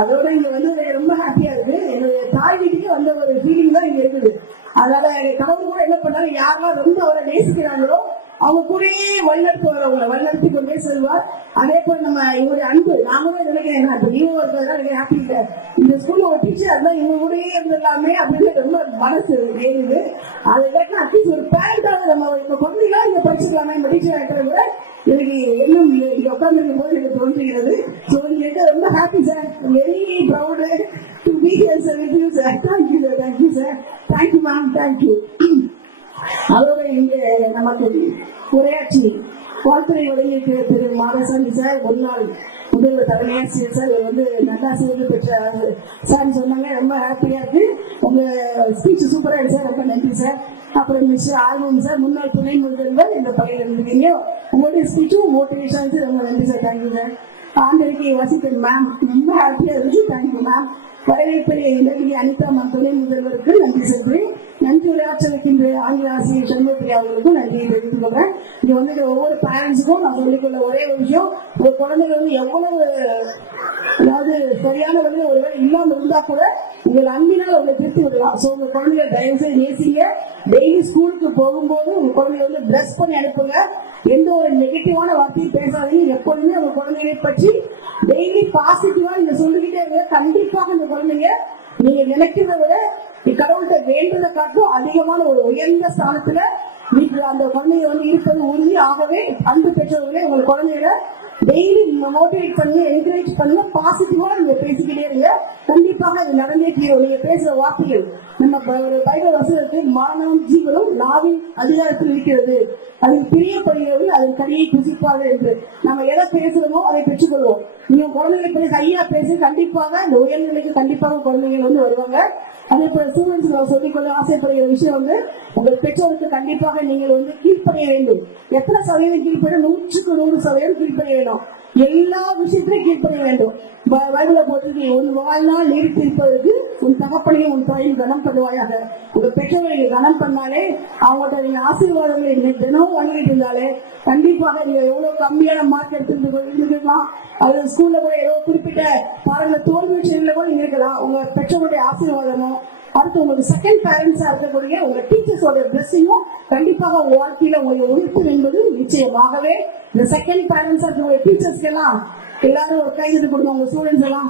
அதோட இங்க ரொம்ப ஹாப்பியா இருக்கு. என்னுடைய தாய் வீட்டுக்கு வந்த ஒரு ஃபீலிங் தான் இங்க இருக்குது. அதனால எங்க கணவர் கூட என்ன பண்ணாரு, யாரெல்லாம் ரொம்ப அவரை நேசிக்கிறாங்களோ அவங்க கூடயே வழிநடத்துவார், அவங்களை வழிநடத்தி கொண்டே செல்வார். அதே போல நம்ம இவருடைய அன்பு நாங்களும் நினைக்கிறேன் லீவ் இருக்கிறதா ஹாப்பி. இந்த ஸ்கூல்ல ஒரு டீச்சர் அதுதான் இவங்க கூடயே இருந்துடலாமே அப்படின்னு ரொம்ப மனசு ஏறுது. அதை கேட்டா அட்லீஸ்ட் ஒரு பேரண்டாக நம்ம இப்ப குழந்தைகளா இங்க படிச்சுக்கலாமே இந்த டீச்சர் ஆகிட்ட கூட எனக்கு எண்ணம் இங்க உட்கார்ந்து போது எனக்கு தோன்றுகிறது. ஸோ எனக்கு ரொம்ப happy sir, very proud to be here sir with you sir. Thank you sir, thank you sir, thank you ma'am, thank you. அதோட இங்கே நமக்கு உரையாற்றி வாழ்த்துறை வழங்கிய திரு மாதசாமி சார், முன்னாள் முதல்வர் தலைமையாசிரியர் சார், இவர் வந்து நல்லாசிரியர் பெற்ற சார் சொன்னாங்க. ரொம்ப ஹாப்பியா இருக்கு. உங்க ஸ்பீச் சூப்பரா இருக்கு சார், ரொம்ப நன்றி சார். அப்புறம் மிஸ்டர் ஆல்பம் சார், முன்னாள் துணை முதல்வர் இந்த பள்ளியில் இருந்திருக்கீங்க. உங்களுடைய ஸ்பீச்சும் மோட்டிவேஷன் ரொம்ப நன்றி சார். Thank you sir. ஆண்டரிக்கை வசித்தன் மேம், ரொம்ப ஹாப்பியா இருக்கு. Thank you ma'am. வரவேற்புடைய இலக்கிய அனிதா மேம் துணை முதல்வருக்கு நன்றி சொல்றேன். நன்றி உரையாற்ற வைக்கின்ற ஆங்கில ஆசிரியர் சண்முகப்பிரியா அவர்களுக்கும் நன்றியை தெரிவித்துக் கொள்றேன். இங்க வந்து ஒவ்வொரு பேரண்ட்ஸுக்கும் நான் சொல்லிக்கொள்ள ஒரே ஒரு விஷயம், ஒரு குழந்தைகள் வந்து எவ்வளவு அதாவது சரியான வழியில் ஒருவேளை இல்லாம இருந்தா கூட உங்கள் அன்பினால் அவங்களை திருத்தி விடலாம். சோ உங்க குழந்தைகள் தயவு செய்து நேசிங்க. டெய்லி ஸ்கூலுக்கு போகும்போது உங்க குழந்தைய வந்து ட்ரெஸ் பண்ணி அனுப்புங்க. எந்த ஒரு நெகட்டிவான வார்த்தையும் பேசாதீங்க. எப்பொழுதுமே உங்க குழந்தைகளை பற்றி டெய்லி பாசிட்டிவா நீங்க சொல்லிக்கிட்டே இருங்க. கண்டிப்பாக இந்த குழந்தைங்க நீங்க நினைக்கிறத விட கடவுள்கிட்ட வேண்டதை காட்டும் அதிகமான ஒரு உயர்ந்த ஸ்தானத்துல நீங்க அந்த குழந்தைங்க வந்து இருப்பது உறுதி. ஆகவே அன்பு பெற்றவர்களே, உங்கள் குழந்தைகளை டெய்லி மோட்டிவேட் பண்ணி என்கரேஜ் பண்ணி பாசிட்டிவா நீங்க பேசிக்கிட்டே இருங்க. கண்டிப்பாக அது நடந்தே தீரும். நீங்க பேசுற வார்த்தைகள் நம்ம ஒரு பைபிள் வசனத்துக்கு மானவம் ஜீவனும் நாவின் அதிகாரத்தில் இருக்கிறது, அதில் பிரியப்படுகிறது, அதன் கனியை புசிப்பாது என்று நம்ம எதை பேசுறோமோ அதை பெற்றுக்கொள்வோம். நீங்க குழந்தைகளை பேச ஐயா பேசி கண்டிப்பாக இந்த உயர்நிலைக்கு கண்டிப்பாக குழந்தைகள் வந்து வருவாங்க. அதே போல ஸ்டூடெண்ட்ஸ் சொல்லிக்கொள்ள ஆசைப்படுகிற விஷயம் வந்து உங்கள் பெற்றோருக்கு கண்டிப்பாக நீங்கள் வந்து கீழ்ப்படைய வேண்டும். எத்தனை சதவீதம் கீழ்ப்படைய? 100% கீழ்ப்படைய வேண்டும். எல்லா விஷயத்திலும் கீழ்ப்படைய வேண்டும். பைபிள போட்டு உன் வாழ்நாள் நீடித்திருப்பதற்கு உன் தகப்பனையும் உன் தாயும் கனம் பண்ணுவாயாக. உங்க பெற்றோரை கனம் பண்ணாலே அவங்கள்ட்ட நீங்க ஆசீர்வாதங்களை தினமும் வாங்கிட்டு இருந்தாலே கண்டிப்பாக நீங்க எவ்வளவு கம்மியான மார்க் எடுத்துருக்கலாம், அது ஸ்கூல்ல கூட எவ்வளவு குறிப்பிட்ட பாடல தோல்வி விஷயங்கள கூட நீங்க இருக்கலாம். உங்க பெற்றோருடைய ஆசீர்வாதமும் அடுத்து உங்களுக்கு செகண்ட் பேரண்ட்ஸா இருக்கக்கூடிய உங்க டீச்சர்ஸோட பிளஸிங்கும் கண்டிப்பாக வாழ்க்கையில உங்களுடைய உறுப்பு என்பது நிச்சயமாகவே இந்த செகண்ட் பேரண்ட்ஸா இருக்கக்கூடிய டீச்சர்ஸ்க்கு எல்லாம் எல்லாரும் ஒரு கைது கொடுங்க. உங்க ஸ்டூடெண்ட்ஸ் எல்லாம்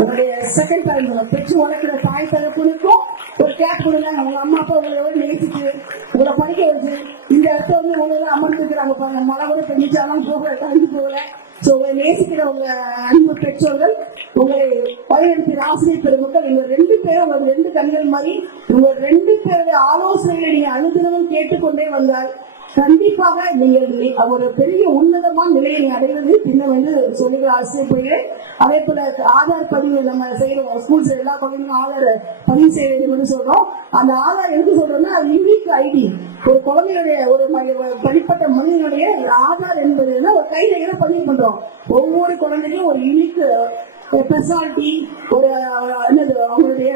உங்களுடைய செகண்ட் பேரண்ட்ஸ் பெற்று வளர்க்கிற தாய் தரப்புக்கும் ஒரு கேட் கொடுங்க. உங்க அம்மா அப்பா உங்களை எவ்வளவு நேசிச்சு உங்களை படிக்க வச்சு இந்த இடத்த வந்து உங்களை அமர்ந்துக்கிறாங்க பாருங்க. மழை கூட பெஞ்சாலும் போகல, கலந்து போகல. சோ உங்களை நேசிக்கிற உங்க அன்பு பெற்றோர்கள், உங்களை வழிநடத்திய ஆசிரியர் பெருமக்கள், இவங்க 2 பேரும் உங்க 2 கண்கள் மாதிரி உங்க 2 பேருடைய ஆலோசனைகளை நீங்க அனுதினமும் கேட்டுக்கொண்டே வந்தால் கண்டிப்பாக நீங்கள் ஒரு பெரிய உன்னதமான நிலையை அடைவது பின்னர் வந்து சொல்லுகிற ஆசிரியப்படுகிறேன். அதே போல ஆதார் பதிவு நம்ம செய்யறோம். ஸ்கூல்ஸ் எல்லா குழந்தைங்களும் ஆதார் பதிவு செய்ய வேண்டும் சொல்றோம். அந்த ஆதார் எதுக்கு சொல்றோம்னா அது யூனிக் ஐடி. ஒரு குழந்தையுடைய ஒரு தனிப்பட்ட மனிதனுடைய ஆதார் என்பது ஒரு கைரேகையில பதிவு பண்றோம். ஒவ்வொரு குழந்தைக்கும் ஒரு யூனிக் பர்சனாலிட்டி, ஒரு என்னது அவங்களுடைய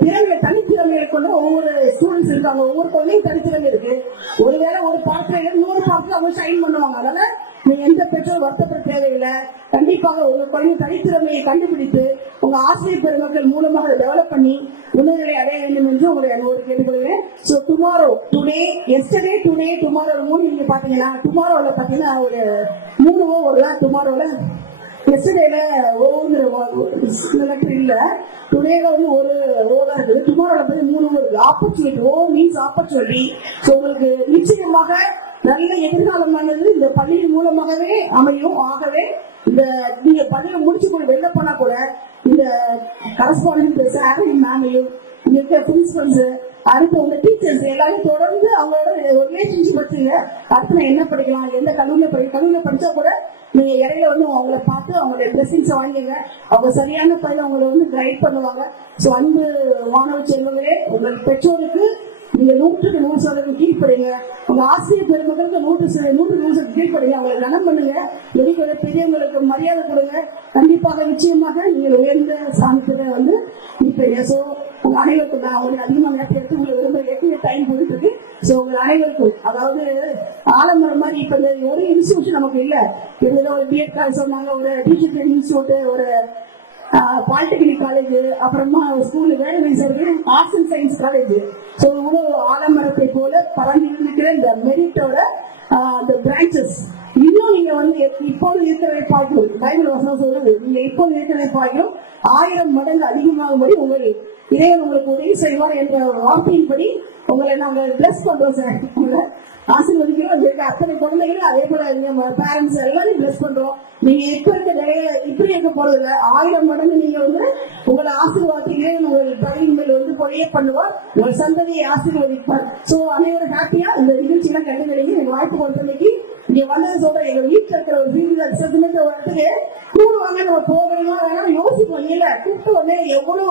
திறமையை தனித்திறமையை கொண்டு ஒவ்வொரு ஸ்டூடெண்ட்ஸ் இருக்காங்க. ஒவ்வொரு குழந்தையும் தனித்திறமை இருக்கு. ஒருவேளை ஒரு பாடத்துல 100 பாடத்துல அவங்க ஷைன் பண்ணுவாங்க. அதனால நீங்க எந்த பெற்றோர் வருத்தப்பட தேவையில்லை. கண்டிப்பாக உங்க குழந்தை தனித்திறமையை கண்டுபிடித்து உங்க ஆசிரியர் பெருமக்கள் மூலமாக டெவலப் பண்ணி உணர்வுகளை அடைய வேண்டும் என்று உங்களுடைய அனுபவம் கேட்டுக்கொள்வேன். So tomorrow yesterday today tomorrow 3 நீங்க பாத்தீங்கன்னா டுமாரோல பாத்தீங்கன்னா ஒரு 3 ஓவர் தான். டுமாரோல எஸ்டர்டேல ஓவர் இல்ல, டுடேல வந்து ஒரு ஓவர் இருக்குது. டுமாரோல பத்தி 3 ஓவர். ஆப்பர்ச்சுனிட்டி, ஓ மீன்ஸ் ஆப்பர்ச்சுனிட்டி. சோ உங்களுக்கு நிச்சயமாக நல்ல எதிர்காலமானது இந்த பள்ளியின் மூலமாகவே அமையும். ஆகவே இந்த நீங்க பள்ளியை முடிச்சு கூட வெளில போனா கூட இந்த கரஸ்பாண்டன்ட் சாரையும் மேமையும் இங்க இருக்க பிரின்சிபல்ஸ் அடுத்து உங்க டீச்சர்ஸ் எல்லாரும் தொடர்ந்து அவங்களோட ரிலேஷன்ஷிப் வச்சுங்க. அடுத்து நான் என்ன படிக்கலாம், எந்த கல்லூரியில படிச்சா கூட நீங்க இடையில வந்து அவங்கள பார்த்து அவங்களுடைய ட்ரெஸ்ஸிங்ஸ் வாங்கிங்க. அவங்க சரியான பையில அவங்களை வந்து கைட் பண்ணுவாங்க. சோ அன்பு மாணவ செல்வங்களே, உங்கள் பெற்றோருக்கு நீங்க 100% கீழ்படுங்க. உங்க ஆசிரியர் பெருமக்களுக்கு 100% கீழ்படுங்க. அவங்களை கனம் பண்ணுங்க. வெளிக்கிற பெரியவங்களுக்கு மரியாதை கொடுங்க. கண்டிப்பாக நிச்சயமாக நீங்கள் உயர்ந்த ஸ்தானத்துல வந்து நிற்பீங்க. சோ உங்க அனைவருக்கும் நான் உங்களுக்கு அதிகமாக நேரத்தை எடுத்து உங்களுக்கு விரும்ப டைம் போயிட்டு இருக்கு. சோ உங்க அனைவருக்கும் அதாவது ஆலமரம் மாதிரி இப்ப இந்த ஒரு இன்ஸ்டிடியூஷன் நமக்கு இல்ல. ஒரு பிஎட் காலேஜ் சொன்னாங்க, ஒரு டீச்சர் இன்ஸ்டிடியூட், ஒரு பாலிடெக்னிக் காலேஜ், அப்புறமா ஸ்கூல் வேலை arts and science college. So ஆலமரத்தை போல பறந்து இருக்கிற இந்த மெரிட்டோட the branches. இன்னும் நீங்க வந்து இப்போது இருக்கிறதை பார்க்கிறோம். பைபிள் வசனம் சொல்றது நீங்க இப்போது இருக்கிறதை பார்க்கிறோம் 1000 மடங்கு அதிகமாகும்படி உங்கள் இறைவன் உங்களுக்கு உதவி செய்வார் என்ற வார்த்தையின்படி உங்களை நாங்கள் பிளஸ் பண்றோம் சார். உங்களை ஆசீர்வதிக்கிறோம். அத்தனை குழந்தைகளும் அதே போல நம்ம பேரண்ட்ஸ் எல்லாரையும் பிளஸ் பண்றோம். நீங்க இப்ப இருக்க நிலையில இப்படி இருக்க போறது இல்ல, 1000 மடங்கு நீங்க வந்து உங்களை ஆசீர்வாதத்திலே உங்கள் பள்ளியின் மேல் வந்து பொழிய பண்ணுவார், உங்கள் சந்ததியை ஆசீர்வதிப்பார். சோ அனைவரும் ஹாப்பியா இந்த நிகழ்ச்சியெல்லாம் கண்டுகளிங்க. எனக்கு வாய்ப்பு கொடுத்தமைக்கு இங்க வந்தது சொல்றேன். எங்க வீட்டுல இருக்கிற ஒரு சென்டிமெண்ட் ஒரு இடத்துக்கு கூடுவாங்க, நம்ம போகணுமா வேணாம் யோசிப்போம். இல்ல கூப்பிட்டு வந்து எவ்வளவு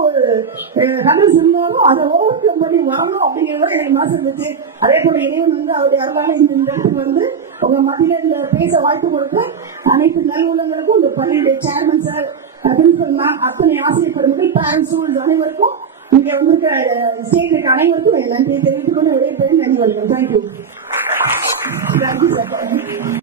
கண்டஸ் இருந்தாலும் அதை ஓவர் கம் பண்ணி வரணும் அப்படிங்கிறது எனக்கு மாசம் இருந்துச்சு. அதே போல இறைவன் வந்து அவருடைய அருளான இந்த இடத்துக்கு வந்து உங்க மத்தியில இந்த பேச வாய்ப்பு கொடுக்க அனைத்து நல்லுள்ளங்களுக்கும் இந்த பள்ளியுடைய சேர்மன் சார், பிரின்சிபல் மேம், அத்தனை ஆசிரியர் பெருமக்கள், பேரண்ட்ஸ், ஸ்டூடெண்ட்ஸ் அனைவருக்கும் இங்க வந்திருக்க ஸ்டேஜுக்கு அனைவருக்கும் நன்றியை தெரிவித்துக் கொண்டு விடைபெறும். நன்றி வணக்கம். Thank you. Thank you sir.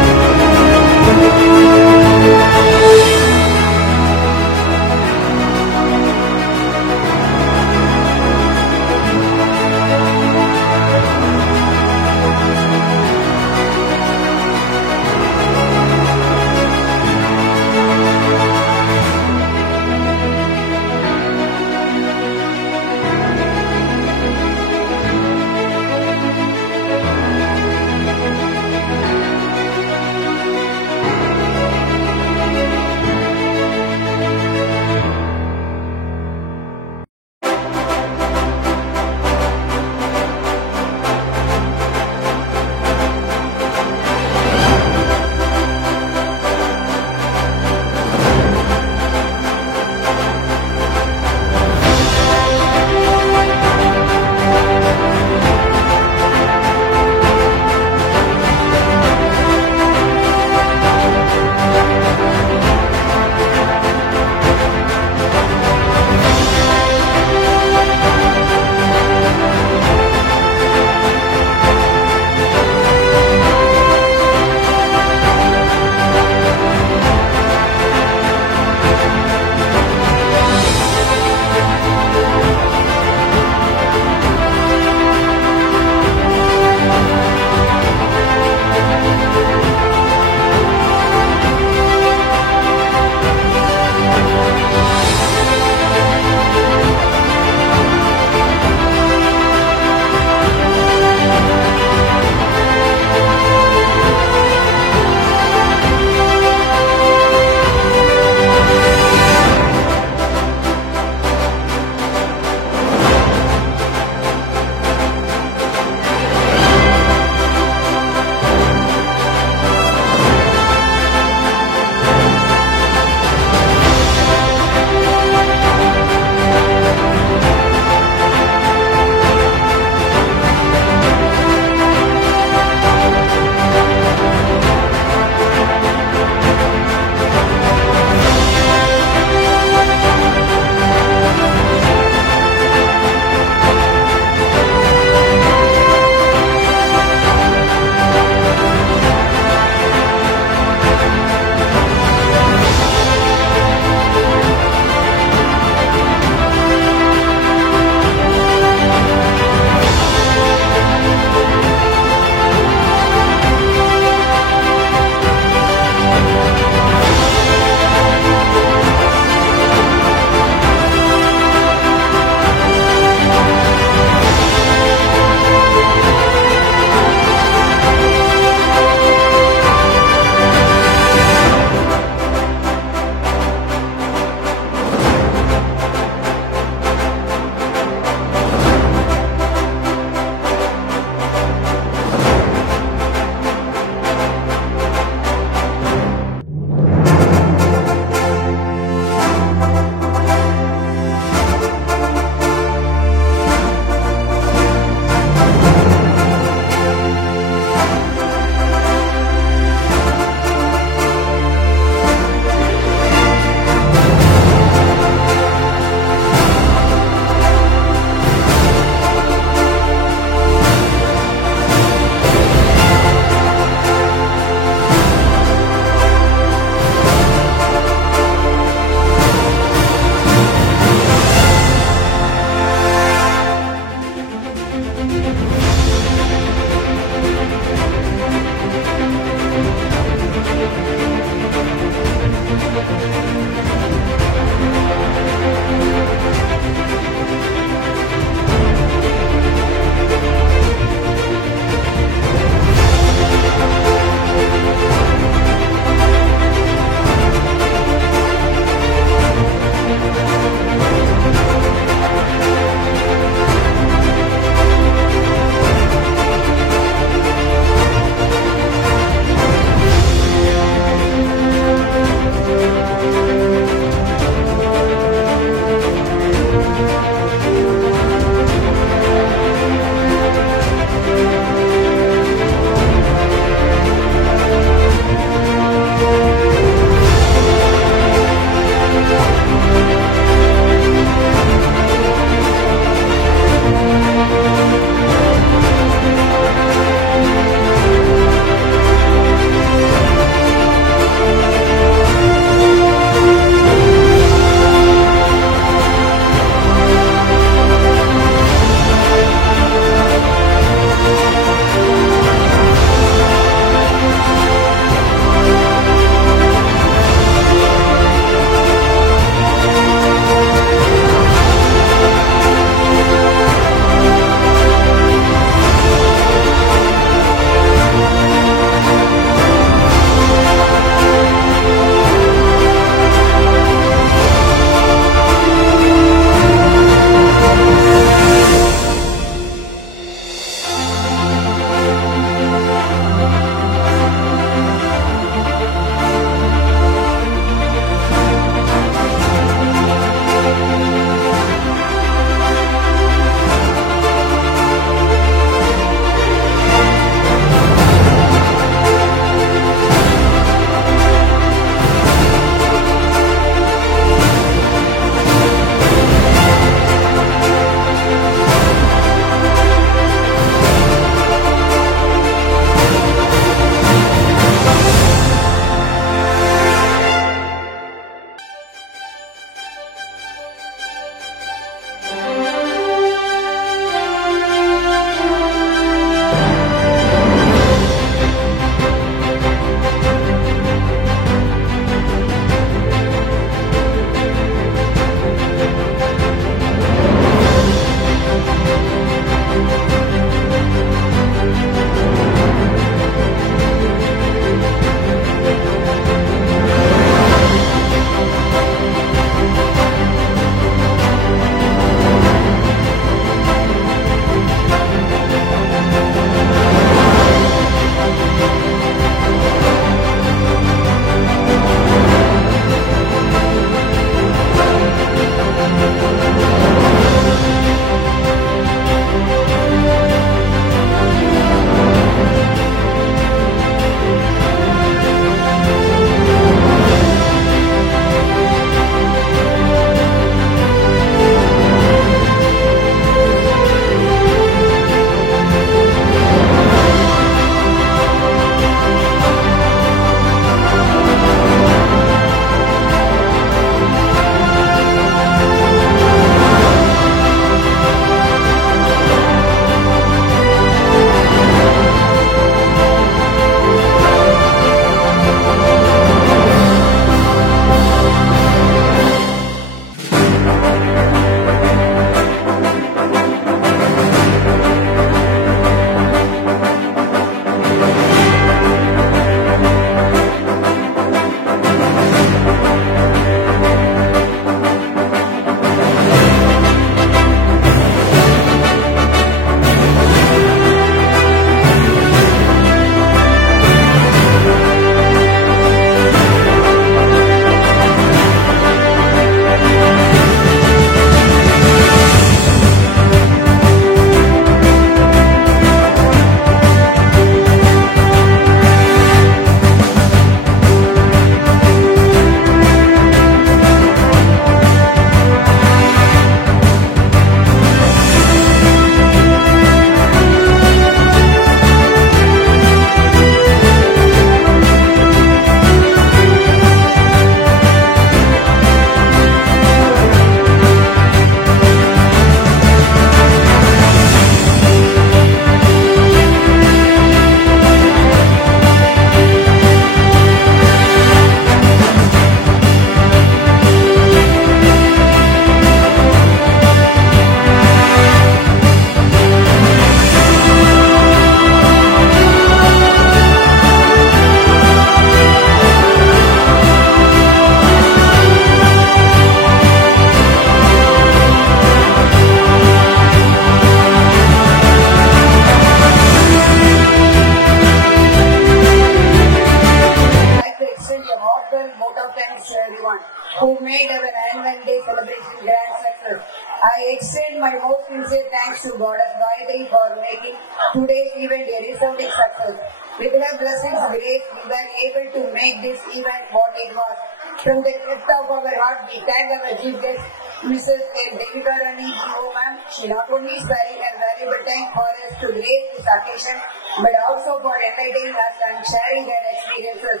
of thanks to everyone who made our annual day celebration grand success. I extend my most sincere thanks to Goddess Gayatri for making today's event a resounding success. With her blessings grace, we were able to make this event what it was. From the depth of our heart, we thank our chief guest, Mrs. L. Devikarani ma'am. She not only sparing her valuable time for us to grace this occasion, but also for enlightening us and sharing their experiences.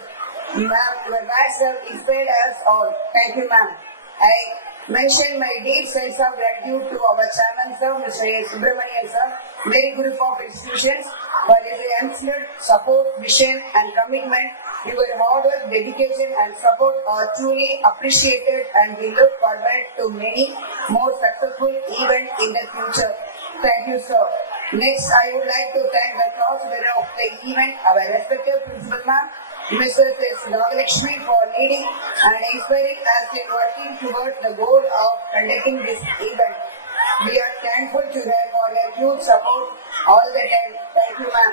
Ma'am, your words have inspired us all. Thank you, ma'am. I mention my deep sense of gratitude to our chairman, sir, Mr. A. Subramanian, sir, very group of institutions for his excellent support, vision and commitment. Your hard work, dedication and support are truly appreciated and we look forward to many more successful events in the future. Thank you, sir. Next, I would like to thank the cross-bearer of the event, our respected principal ma'am, Mrs. S. Nagalakshmi, for leading and inspiring us in working towards the goal of conducting this event. We are thankful to her for her huge support all the time. Thank you, ma'am.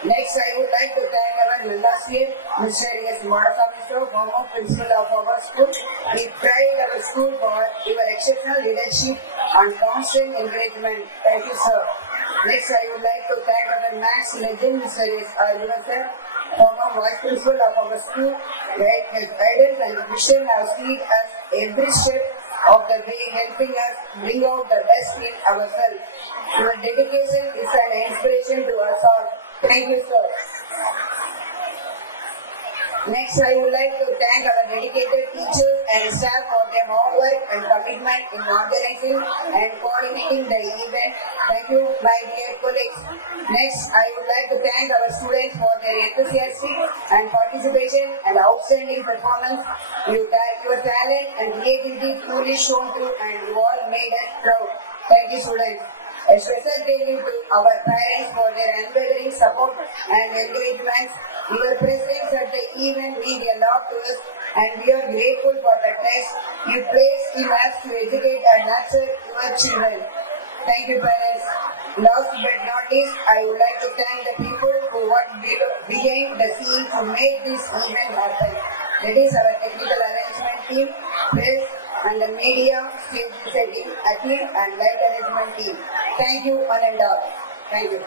Next, I would like to thank our Nandasir, Mr. S. Madasamy, former principal of our school. We pride our school for your exceptional leadership and constant encouragement. Thank you, sir. Next, I would like to thank our maths legend, Mr. S. Arjuna, sir, former vice principal of our school. His guidance and vision have seen us every step of the way, helping us bring out the best in ourselves. Your dedication is an inspiration to us all. Thank you, sir. Next, I would like to thank our dedicated teachers and staff for their hard work and commitment in organizing and coordinating the event. Thank you, my dear colleagues. Next, I would like to thank our students for their enthusiasm and participation and outstanding performance. Your talent and creativity truly shone through and you all made us proud. Thank you, students. A special thank you to our parents for their unwavering support and encouragement. Your presence at the event means a lot to us and we are grateful for the trust you place in us to educate and nurture your children. Thank you, parents. Last but not least, I would like to thank the people who worked behind the scenes to make this event happen. That is our technical arrangement team, press, and the media, stage setting, athlete and light arrangement team. Thank you one and all. Thank you.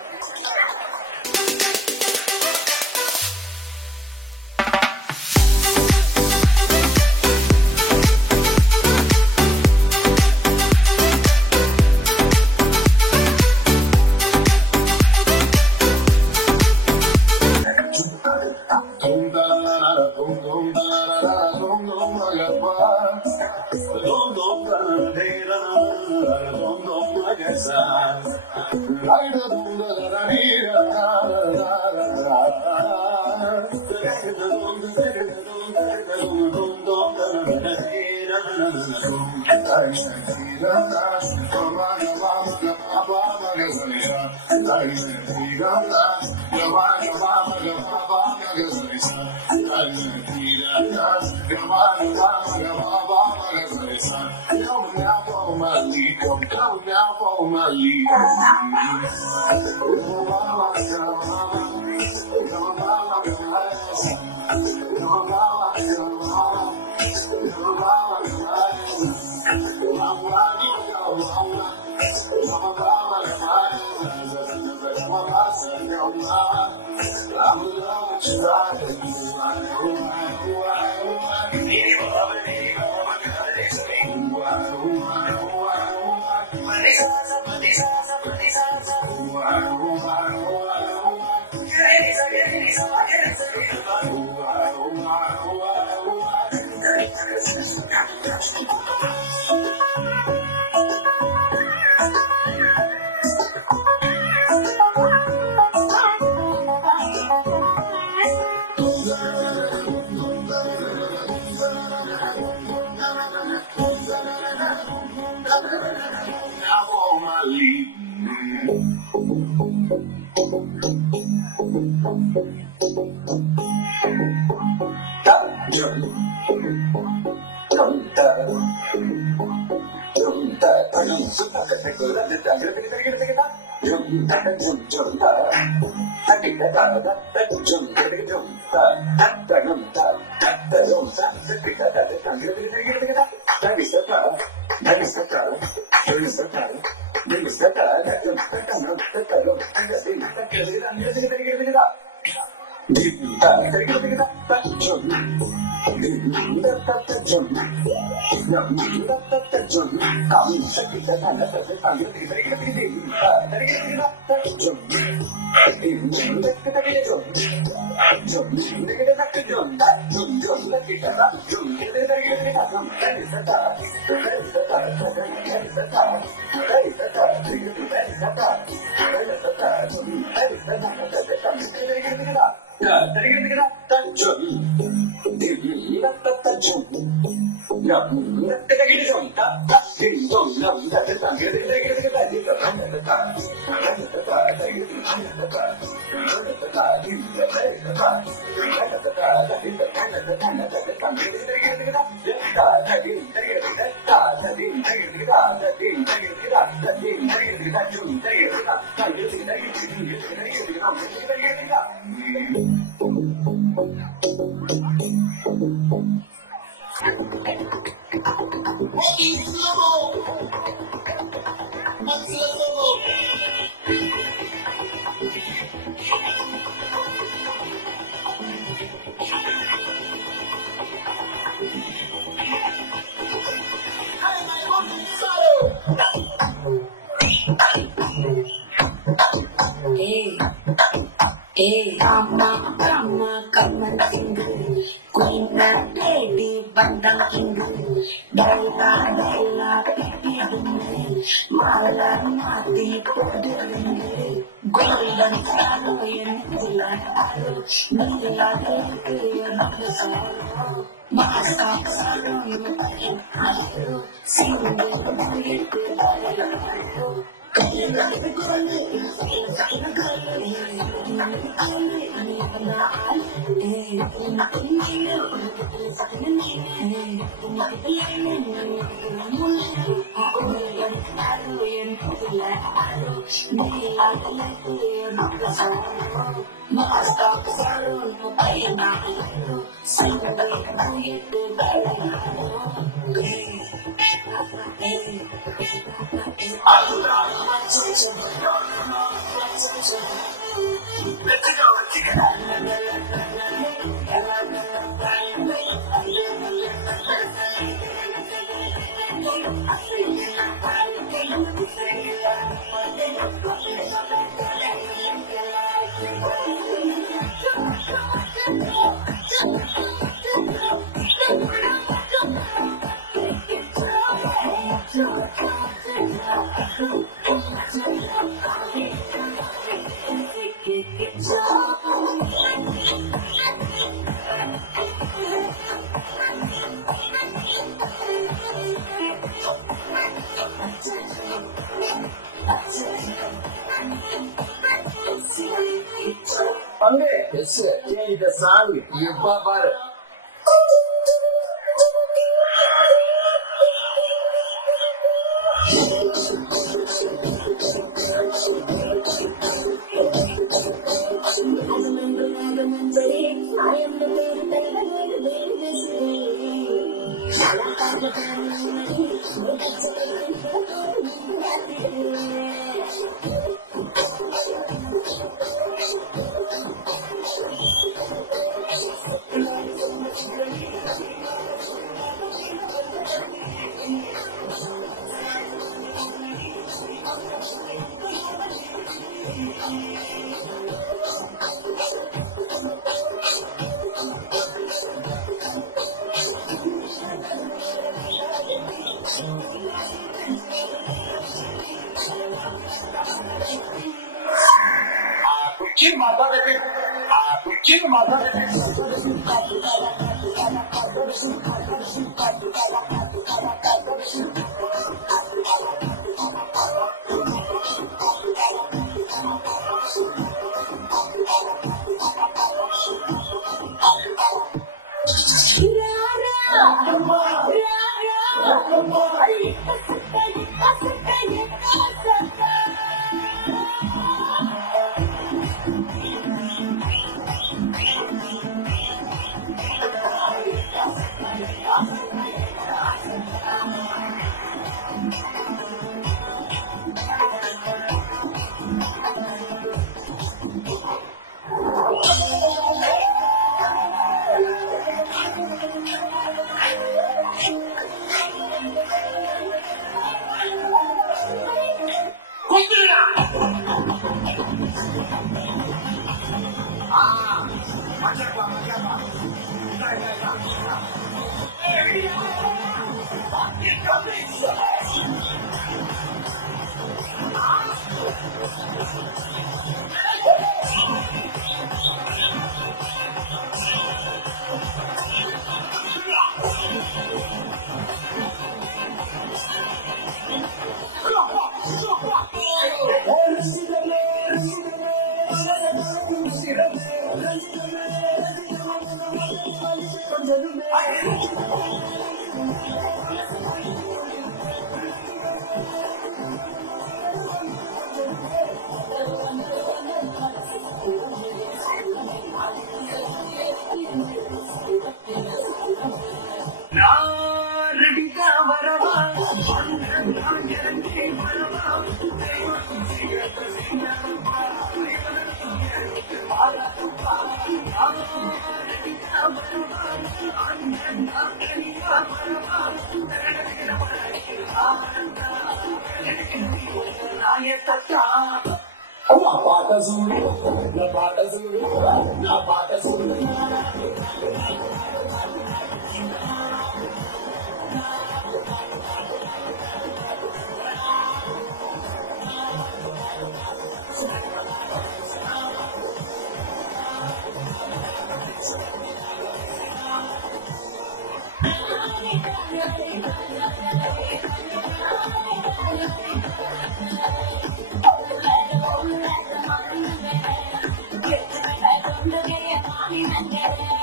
Thank you.